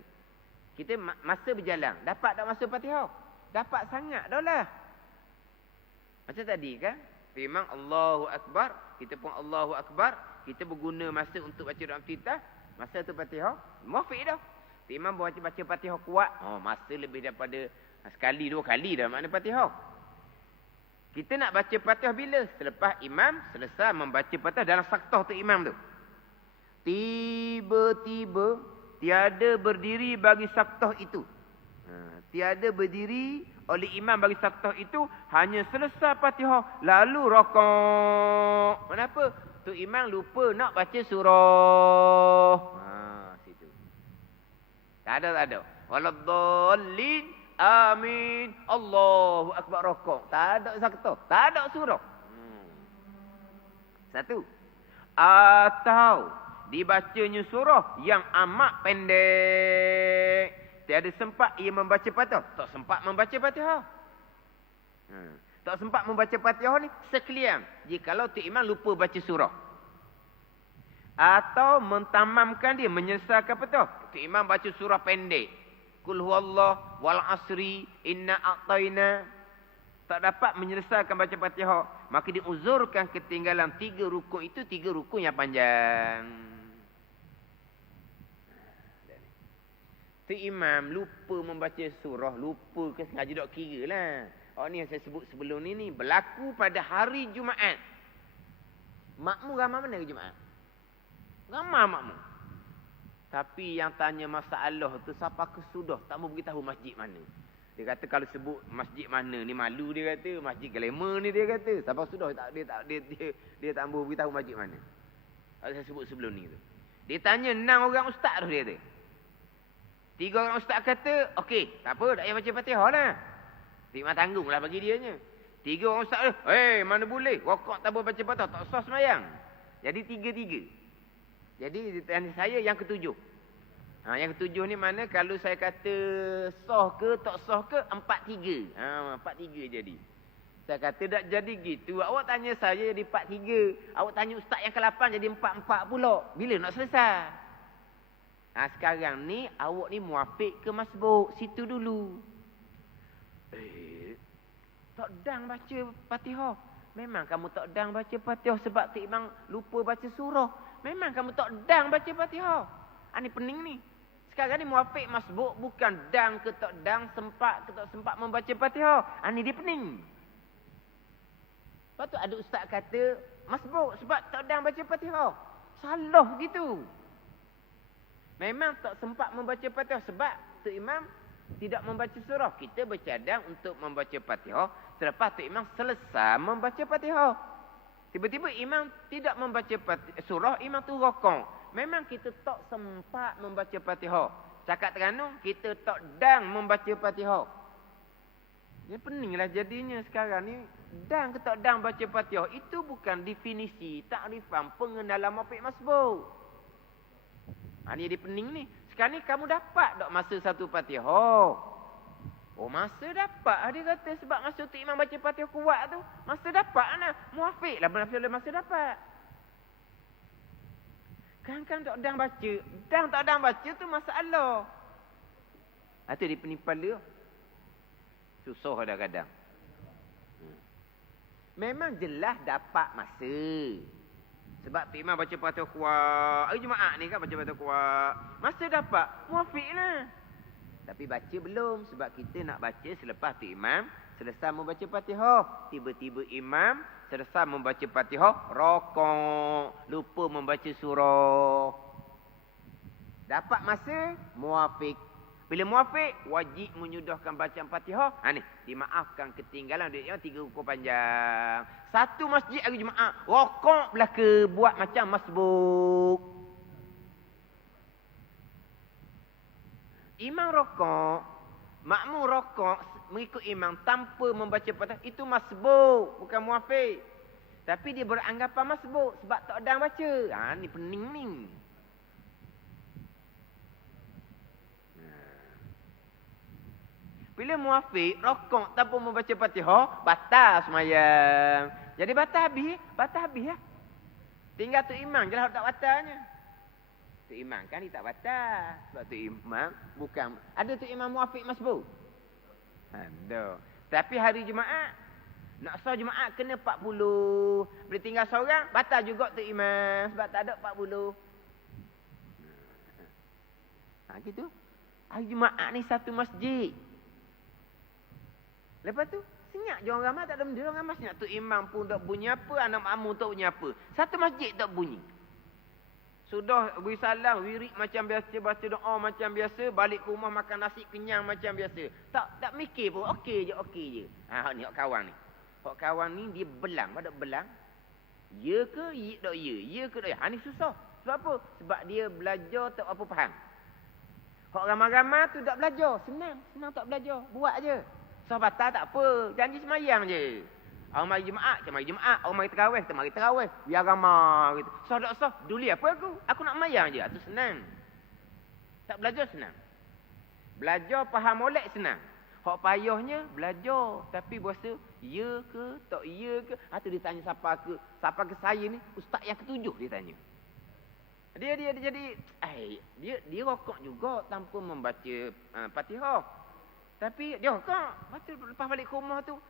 Kita masa berjalan, dapat tak masa Fatihah? Dapat sangat dah lah. Macam tadi kan? Memang Allahu Akbar, kita pun Allahu Akbar, kita berguna masa untuk baca doa iftitah, masa tu Fatihah, muafiq dah. Imam baca Fatihah kuat, masa lebih daripada sekali 2 kali dah makna Fatihah. Kita nak baca Fatihah bila? Selepas imam selesai membaca Fatihah dalam saktoh tu imam tu. Tiba-tiba tiada berdiri bagi saktoh itu. Tiada berdiri oleh imam bagi saktoh itu, hanya selesai Fatihah lalu rakaat. Kenapa? Tu imam lupa nak baca surah. Situ. Tak ada. Waladdallin, amin, Allahu akbar, rakaat. Tak ada saktoh, tak ada surah. Satu. Atau dibacanya surah yang amat pendek. Tiada sempat ia membaca Fatihah. Tak sempat membaca Fatihah. Tak sempat membaca Fatihah ni sekalian. Jikalau tu imam lupa baca surah. Atau mentamamkan dia, menyelesaikan Fatihah. Tu imam baca surah pendek. Qul huwallah wal asri inna a'tayna. Tak dapat menyelesaikan baca Fatihah. Maka diuzurkan ketinggalan 3 rukun itu, 3 rukun yang panjang. Tu imam lupa membaca surah, lupa ke sengaja dok kira lah. Ni yang saya sebut sebelum ni berlaku pada hari Jumaat. Makmum ramai mana ke Jumaat? Ramai makmum. Tapi yang tanya masalah tu siapa kesudah tak mau beritahu masjid mana. Dia kata kalau sebut masjid mana ni malu, dia kata masjid Glamour ni, dia kata siapa sudah dia tak mau beritahu masjid mana. Saya sebut sebelum ni tu. Dia tanya 6 orang ustaz tu, dia kata. 3 orang ustaz kata, okey, tak apa, tak payah baca Fatihah lah. Timah tanggung lah bagi dianya. 3 orang ustaz, mana boleh, rokok tak boleh baca Fatihah, tak sah semayang. Jadi 3-3. Jadi saya yang ke-7. Yang ke-7 ni mana kalau saya kata sah ke, tak sah ke, 4-3. 4-3 jadi. Saya kata tak jadi gitu. Awak tanya saya jadi 4-3. Awak tanya ustaz yang ke-8 jadi 4-4 pula. Bila nak selesai? Sekarang ni awak ni muafiq ke masbuk? Situ dulu. Tak dang baca Fatihah. Memang kamu tak dang baca Fatihah sebab tu imam lupa baca surah. Memang kamu tak dang baca Fatihah. Ni pening ni. Sekarang ni muafiq masbuk bukan dang ke tak dang, sempat ke tak sempat membaca Fatihah. Ni dia pening. Lepas tu ada ustaz kata masbuk sebab tak dang baca Fatihah. Salah gitu. Memang tak sempat membaca Fatihah sebab tu imam tidak membaca surah. Kita bercadang untuk membaca Fatihah selepas tu imam selesai membaca Fatihah. Tiba-tiba imam tidak membaca surah, imam tu rakaat. Memang kita tak sempat membaca Fatihah. Cakap terenung, kita tak dang membaca Fatihah. Dia peninglah jadinya sekarang ni. Dang ke tak dang baca Fatihah, itu bukan definisi, takrifan, pengenalan muafiq masbuk. Ni dia pening ni. Sekarang ni kamu dapat tak masa 1 Fatihah? Masa dapat. Dia kata sebab masa tu imam baca Fatihah kuat tu. Masa dapat lah. Muafiq lah benar-benar masa dapat. Kan tak dang baca. Dang tak dang baca tu masalah. Itu dia pening kepala. Susah kadang-kadang. Memang jelas dapat masa. Sebab tu imam baca Fatihah kuat. Hari Jumaat ni kan baca Fatihah kuat. Masa dapat, muafiq lah. Tapi baca belum. Sebab kita nak baca selepas tu imam selesai membaca Fatihah. Tiba-tiba imam selesai membaca Fatihah, rokok. Lupa membaca surah. Dapat masa, muafiq. Bila muafiq, wajib menyudahkan bacaan Fatihah. Ni, dimaafkan ketinggalan duit yang 3 rukun panjang. Satu masjid hari Jumaat, rokok belaka buat macam masbuk. Imam rokok, makmum rokok mengikut imam tanpa membaca Fatihah, itu masbuk, bukan muafiq. Tapi dia beranggapan masbuk sebab tak ada baca. Ni pening ni. Bila muafiq, rokok tanpa membaca Fatihah, batal semayang. Jadi batal habis lah. Tinggal tu imam je lah tak batalnya. Tu imam kan dia tak batal. Sebab tu imam bukan. Ada tu imam muafiq masbuk? Ada. Tapi hari Jumaat, nak sah Jumaat kena 40. Bila tinggal seorang, batal juga tu imam. Sebab tak ada 40. Gitu. Hari Jumaat ni satu masjid. Lepas tu, senyap je orang ramai, tak ada benda. Orang ramai senyap. Tu imam pun tak bunyi apa, anak makmum tak bunyi apa. Satu masjid tak bunyi. Sudah beri salam, wirid macam biasa, baca doa macam biasa, balik ke rumah makan nasi kenyang macam biasa. Tak mikir pun, okey je. Ni hak kawan ni. Hak kawan ni dia belang, pada belang. Ya ke, tak ya. Ya ke, tak ya. Ni susah. Sebab apa? Sebab dia belajar tak apa faham. Hak ramai-ramai tu tak belajar. Senang tak belajar. Buat je. So batal tak apa. Janji semayang je. Orang mari Jumaat, macam mari Jumaat. Orang mari terawih, kita mari terawih. Biar ramai gitu. So tak sah. Duli apa aku? Aku nak mayang je. Itu senang. Tak belajar senang. Belajar faham molek senang. Hak payahnya belajar. Tapi berasa ya ke, tak ya ke. Itu dia tanya siapa ke saya ni. Ustaz yang ketujuh dia tanya. Dia jadi dia rokok juga tanpa membaca Fatihah. Tapi dia rokok. Lepas balik ke rumah tu,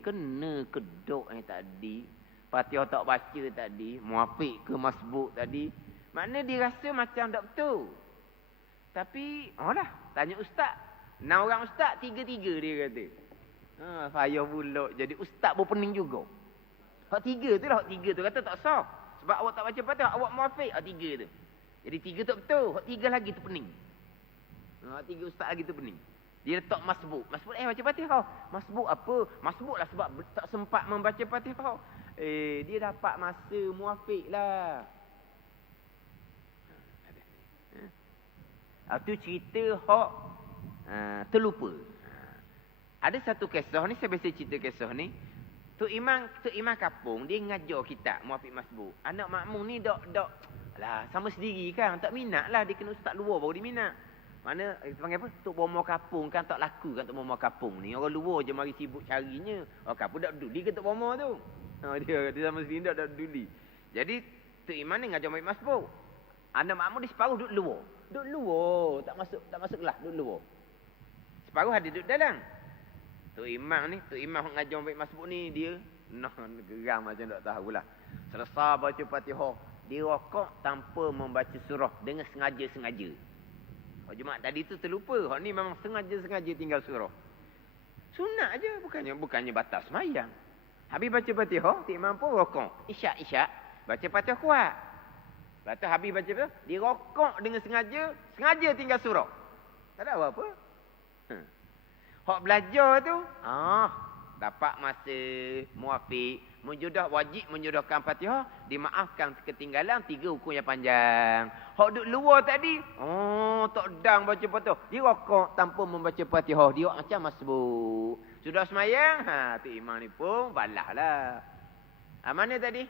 kena kedok tadi. Fatihah tak baca tadi, muafiq ke masbuk tadi. Maknanya dia rasa macam tak betul. Tapi, tanya ustaz. 6 orang ustaz, 3-3 dia kata. Payah pula. Jadi ustaz pun pening juga. Hak 3 tu lah, hak 3 tu kata tak sah. Sebab awak tak baca Fatihah, awak muafiq. Hak 3 tu. Jadi 3 tak betul, hak 3 lagi tu pening. Hak 3 ustaz lagi tu pening. Dia letak masbuk. Masbuk baca Fatihah. Masbuk apa? Masbuk lah sebab tak sempat membaca Fatihah. Dia dapat masa muafiq lah. Itu cerita hak terlupa. Ada satu kisah ni, saya biasa cerita kisah ni. Tu imam kampung, dia ngajar kita muafiq masbuk. Anak makmum ni dok lah sama sendiri kan. Tak minat lah. Dia kena ustaz luar baru dia minat. Mana kita panggil apa? Tok bomo kampung kan tak laku kan tok bomo kampung ni. Orang luar je mari sibuk carinya. Orang kampung tak peduli ke tok bomo tu. Dia sama sendiri tak peduli. Jadi tok imam ni ngajar muafiq masbuk. Anak makmum di separuh duduk luar. Duduk luar, tak masuk kelas, duduk luar. Separuh ada duduk dalam. Tok imam ngajar muafiq masbuk ni dia geram macam tak tahulah. Selesai baca Fatihah, dia rokok tanpa membaca surah dengan sengaja-sengaja. Hak Jumaat tadi tu terlupa. Hak ni memang sengaja-sengaja tinggal surah. Sunat aje, bukannya batal semayang. Habis baca Fatihah, tok imam pun rokok. Isyak baca Fatihah kuat. Lepas tu habis baca Fatihah, dia rokok dengan sengaja tinggal surah. Tak ada apa-apa. Hak belajar tu, dapat masa muafiq, wajib menyudahkan Fatihah, dimaafkan ketinggalan 3 rukun yang panjang. Hak duduk luar tadi, tak dang baca Fatihah, dia rokok tanpa membaca Fatihah, dia macam masbuk. Sudah semayang, tu imam ni pun balahlah. Mana tadi?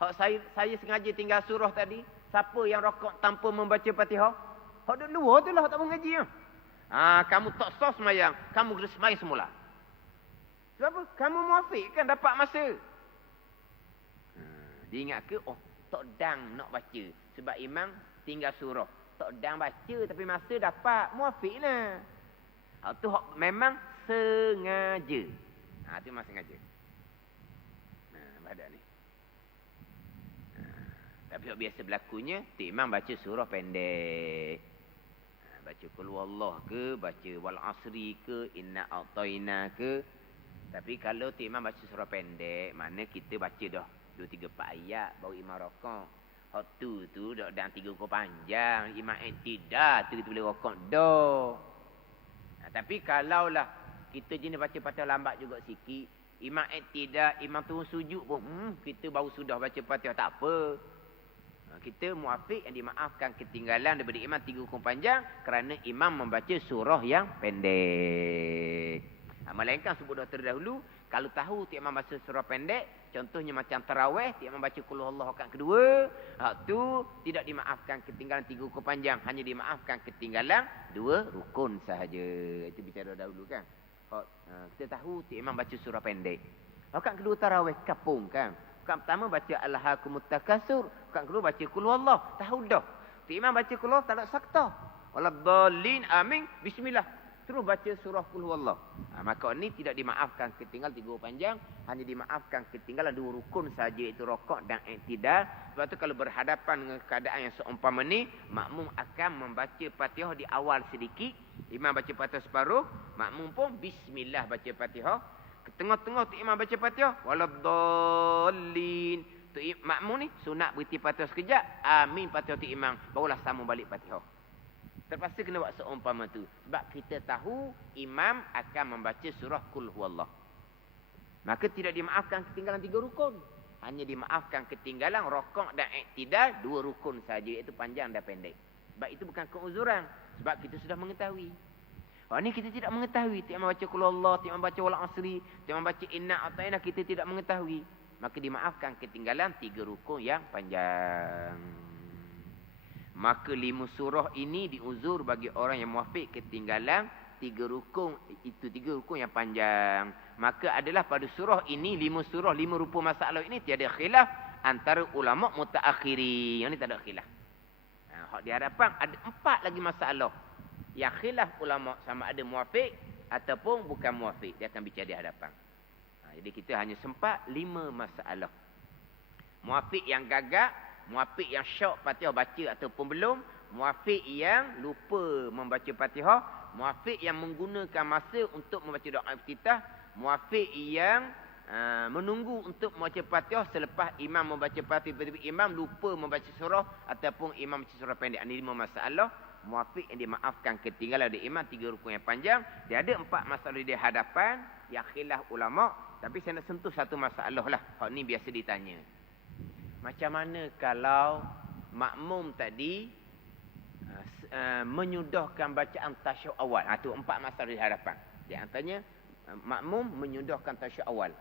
Hak saya sengaja tinggal surah tadi, siapa yang rokok tanpa membaca Fatihah? Hak duduk luar tu lah, tak mengaji. Kamu tak sah semayang, kamu kena semayang semula. Sebab apa? Kamu muafiq kan dapat masa. Dia ingat ke? Tak dang nak baca. Sebab imam tinggal surah. Tak dang baca tapi masa dapat. Muafiq lah. Itu memang sengaja. Itu memang sengaja. pada ni. Tapi biasa berlakunya, tu imam baca surah pendek. Baca Qul Huwallah ke, baca Wal Asri ke, Inna A'taina ke. Tapi kalau tu imam baca surah pendek, mana kita baca dah 2, 3, 4 ayat, baru imam rokok. Hak tu dalam 3 rukun panjang, imam tidak, tu kita boleh rokok dah. Tapi kalaulah kita jenis baca Fatihah lambat juga sikit, imam tidak, imam turun sujud pun, kita baru sudah baca Fatihah, tak apa. Kita muafiq yang dimaafkan ketinggalan daripada imam 3 rukun panjang kerana imam membaca surah yang pendek. Melainkan sebut doktor dahulu, kalau tahu tu imam baca surah pendek, contohnya macam tarawih, tu imam baca Qul Huwallahu rakaat kedua, hak tu tidak dimaafkan ketinggalan 3 rukun panjang, hanya dimaafkan ketinggalan 2 rukun sahaja. Itu bicara dahulu kan. Kita tahu tu imam baca surah pendek. Rakaat kedua tarawih kapung kan. Rakaat pertama baca Alhaakumut Takasur, rakaat kedua baca Qul Huwallah. Tahu dah. Tu imam baca Qul Huwallah tak ada sakta. Waladdallin amin bismillah. Terus baca surah Qul Huwallah. Maka ini tidak dimaafkan ketinggalan 3 rukun panjang, hanya dimaafkan ketinggalan 2 rukun saja, itu rakaat dan i'tidal. Sebab tu kalau berhadapan dengan keadaan yang seumpama ni, makmum akan membaca Fatihah di awal sedikit. Imam baca Fatihah separuh, makmum pun bismillah baca Fatihah. Ke tengah-tengah tu imam baca Fatihah, waladdallin. Tu makmum ni sunat berhenti Fatihah sekejap, amin Fatihah tu imam, barulah sambung balik Fatihah. Terpaksa kena buat seumpama tu. Sebab kita tahu imam akan membaca surah Qul Huwallah. Maka tidak dimaafkan ketinggalan 3 rukun. Hanya dimaafkan ketinggalan rakaat dan i'tidal 2 rukun saja, iaitu panjang dan pendek. Sebab itu bukan keuzuran. Sebab kita sudah mengetahui. Ni kita tidak mengetahui. Tiap baca Qul Huwallah, tiap baca Wal Asri, tiap baca Inna A'taina, kita tidak mengetahui. Maka dimaafkan ketinggalan 3 rukun yang panjang. Maka 5 surah ini diuzur bagi orang yang muafiq ketinggalan 3 rukun. Itu 3 rukun yang panjang. Maka adalah pada surah ini, 5 surah, 5 rupa masalah ini tiada khilaf antara ulama' mutaakhirin. Yang ni tak ada khilaf. Hak di hadapan ada 4 lagi masalah. Yang khilaf ulama' sama ada muafiq ataupun bukan muafiq. Dia akan bicara di hadapan. Jadi kita hanya sempat 5 masalah. Muafiq yang gagak, muafiq yang syok Fatihah baca ataupun belum, muafiq yang lupa membaca Fatihah, muafiq yang menggunakan masa untuk membaca doa iftitah, muafiq yang menunggu untuk membaca Fatihah selepas imam membaca Fatihah, tiba-tiba imam lupa membaca surah ataupun imam baca surah pendek. Ini 5 masalah. Muafiq yang dimaafkan ketinggalan dari imam 3 rukun yang panjang. Dia ada 4 masalah di hadapan yang khilaf ulama', tapi saya nak sentuh satu masalah lah. Hak ni biasa ditanya. Macam mana kalau makmum tadi menyudahkan bacaan tasyahud awal? Itu 4 masalah di hadapan. Di antaranya makmum menyudahkan tasyahud awal.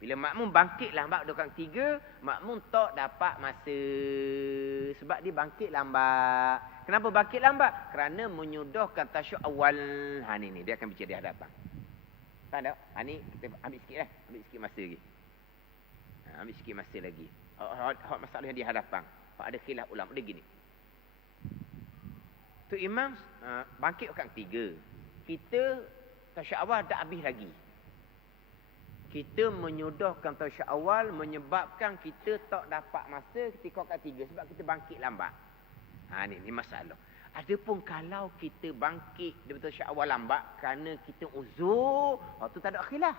Bila makmum bangkit lambat rakaat 3, makmum tak dapat masa. Sebab dia bangkit lambat. Kenapa bangkit lambat? Kerana menyudahkan tasyahud awal. Ni dia akan bicara di hadapan. Faham tak? Ni kita ambil sikit lah. Ambil sikit masa lagi. Ambil sikit masa lagi. Hak masalah yang di hadapan. Hak ada khilaf ulama. Dia gini. Tu imam bangkit rakaat 3. Kita tasyahud awal dah habis lagi. Kita menyudahkan tasyahud awal menyebabkan kita tak dapat masa ketika rakaat 3 sebab kita bangkit lambat. Ni masalah. Adapun kalau kita bangkit daripada tasyahud awal lambat kerana kita uzur, tu tak ada khilaf.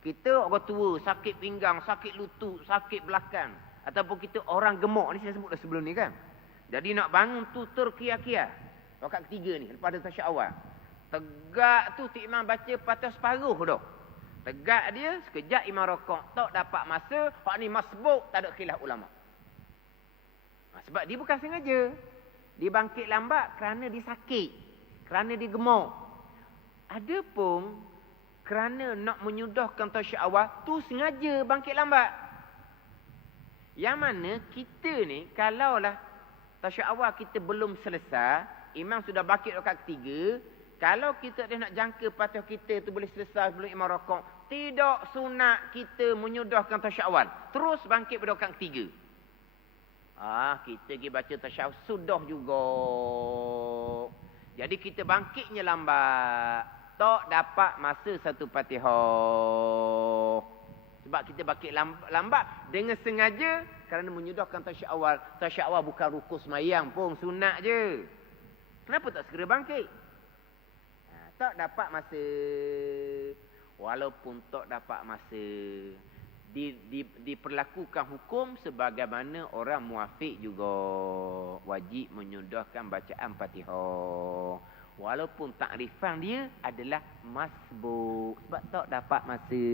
Kita orang tua, sakit pinggang, sakit lutut, sakit belakang. Ataupun kita orang gemuk. Ni saya sebut dah sebelum ni kan. Jadi nak bangun tu terkia-kia. Rakaat ketiga ni, lepas ada tasyahud awal. Tegak tu imam baca Fatihah separuh dah. Tegak dia, sekejap imam rakaat. Tak dapat masa, hak ni masbuk, tak ada khilaf ulama'. Sebab dia bukan sengaja. Dia bangkit lambat kerana dia sakit. Kerana dia gemuk. Adapun kerana nak menyudahkan tasyahud awal, tu sengaja bangkit lambat. Yang mana kita ni, kalaulah tasyahud awal kita belum selesai, imam sudah bangkit rakaat 3, kalau kita dah nak jangka Fatihah kita tu boleh selesai sebelum imam rakaat, tidak sunat kita menyudahkan tasyahud awal. Terus bangkit pada rakaat 3. Kita pergi baca tasyahud sudah juga. Jadi kita bangkitnya lambat. Tak dapat masa satu Fatihah. Sebab kita bangkit lambat dengan sengaja kerana menyudahkan tasyahud awal. Tasyahud awal bukan rukun semayang pun, sunat je. Kenapa tak segera bangkit? Tak dapat masa. Walaupun tak dapat masa, diperlakukan hukum sebagaimana orang muafiq juga wajib menyudahkan bacaan Fatihah. Walaupun takrifan dia adalah masbuk sebab tak dapat masa.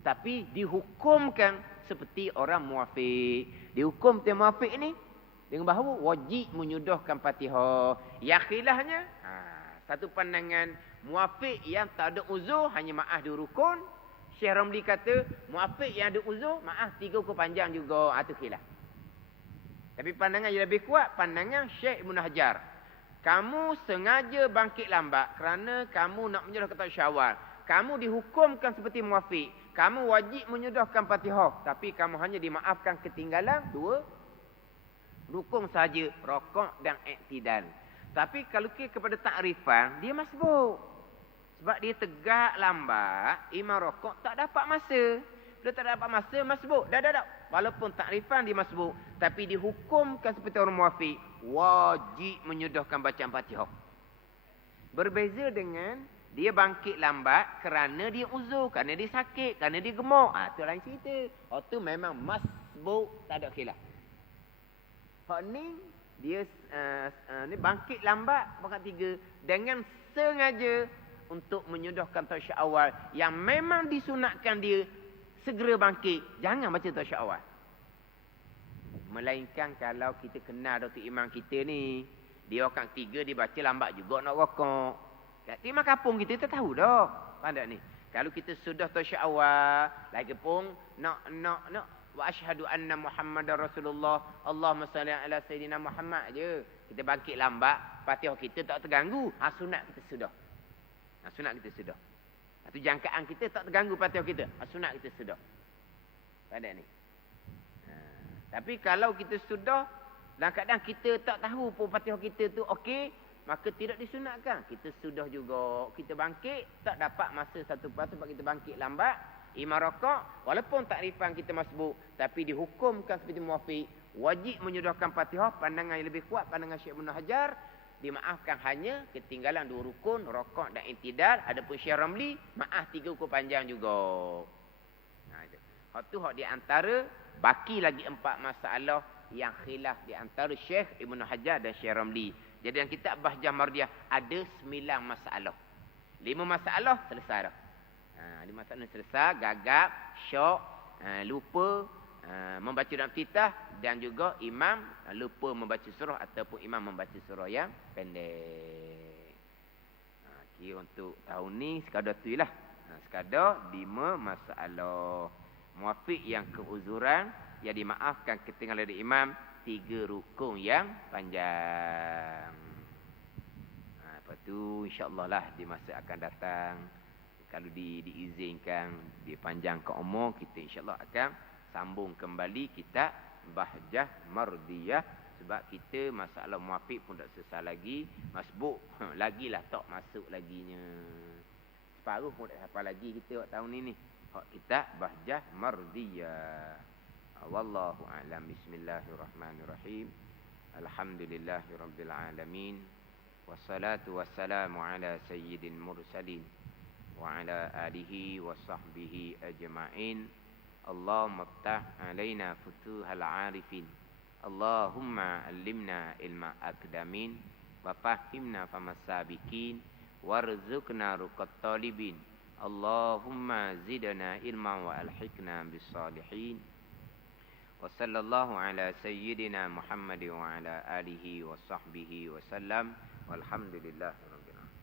Tapi dihukumkan seperti orang muafiq. Dihukum dia muafiq ni dengan bahawa wajib menyudahkan Fatihah. Yang khilafnya, satu pandangan muafiq yang tak ada uzur hanya maaf 2 rukun. Syekh Ramli kata muafiq yang ada uzur maaf 3 rukun panjang juga. Itu khilaf. Tapi pandangan yang lebih kuat pandangan Syekh Ibn Hajar. Kamu sengaja bangkit lambat kerana kamu nak menyudahkan tasyahud awal. Kamu dihukumkan seperti muafiq. Kamu wajib menyudahkan Fatihah, tapi kamu hanya dimaafkan ketinggalan 2 rukun saja, rokok dan iktidal. Tapi kalau kepada takrifan, dia masbuk. Sebab dia tegak lambat, imam rokok tak dapat masa. Dia tak dapat masa, masbuk. Dah. Walaupun takrifan dia masbuk, tapi dihukumkan seperti orang muafiq, wajib menyudahkan bacaan Fatihah. Berbeza dengan dia bangkit lambat kerana dia uzur, kerana dia sakit, kerana dia gemuk. Itu lain cerita. Itu memang masbuk, tak ada khilaf. Hak ni dia ni bangkit lambat rakaat 3 dengan sengaja untuk menyudahkan tasyahud awal yang memang disunatkan dia segera bangkit. Jangan baca tasyahud awal. Melainkan kalau kita kenal Datuk Imam kita ni, dia rakaat 3 dia baca lambat juga nak rokok. Kat imam kampung kita tahu dah. Faham tak ni? Kalau kita sudah tasyahud awal, lagi pun nak wa asyhadu anna Muhammadar Rasulullah, Allahumma salli ala sayidina Muhammad je. Kita bangkit lambat, Fatihah kita tak terganggu. Sunat kita sudah. Sunat kita sudah. Itu jangkaan kita tak terganggu Fatihah kita. Sunat kita sudah. Pada ni. Tapi kalau kita sudah dan kadang kita tak tahu pun Fatihah kita tu okey, maka tidak disunatkan. Kita sudah juga, kita bangkit tak dapat masa satu sebab kita bangkit lambat. Imam rokok, walaupun takrifan kita masbuk, tapi dihukumkan seperti muafiq, wajib menyudahkan Fatihah. Pandangan yang lebih kuat, pandangan Syekh Ibn Hajar, dimaafkan hanya ketinggalan 2 rukun, rokok dan iktidal. Adapun Syekh Ramli, maaf 3 rukun panjang juga. Hak tu hak di antara, baki lagi 4 masalah yang khilaf di antara Syekh Ibn Hajar dan Syekh Ramli. Jadi dalam kitab Bahjah Mardiyah ada 9 masalah. 5 masalah selesai dah. 5 masalah selesai, gagap, syok, lupa, membaca dalam titah dan juga imam lupa membaca surah ataupun imam membaca surah yang pendek. Kira untuk tahun ni sekadar tu lah. Sekadar 5 masalah. Muafiq yang keuzuran, yang dimaafkan ketinggalan dari imam, 3 rukun yang panjang. Lepas tu insya-Allah lah di masa akan datang, kalau diizinkan, dipanjangkan umur, kita insya-Allah akan sambung kembali kitab Bahjah Mardiyah. Sebab kita masalah muafiq pun tak selesai lagi. Masbuk lagilah tak masuk laginya. Separuh pun tak hafal lagi kita tahun ni. Hak kitab Bahjah Mardiyah. Wallahu a'lam. Bismillahirrahmanirrahim. Alhamdulillahirabbil alamin. Wassalatu wassalamu ala sayyidil mursalin wa ala alihi wa sahbihi ajma'in. Allahumma iftah alaina futuhal arifin. Allahumma allimna ilma akdamin wa fahimna famas sabiqin warzuqna ruqat talibin. Allahumma zidna ilma wa alhiqna bis salihin. Wa sallallahu ala sayyidina Muhammad wa ala alihi wa sahbihi wa sallam. Walhamdulillahirabbil alamin.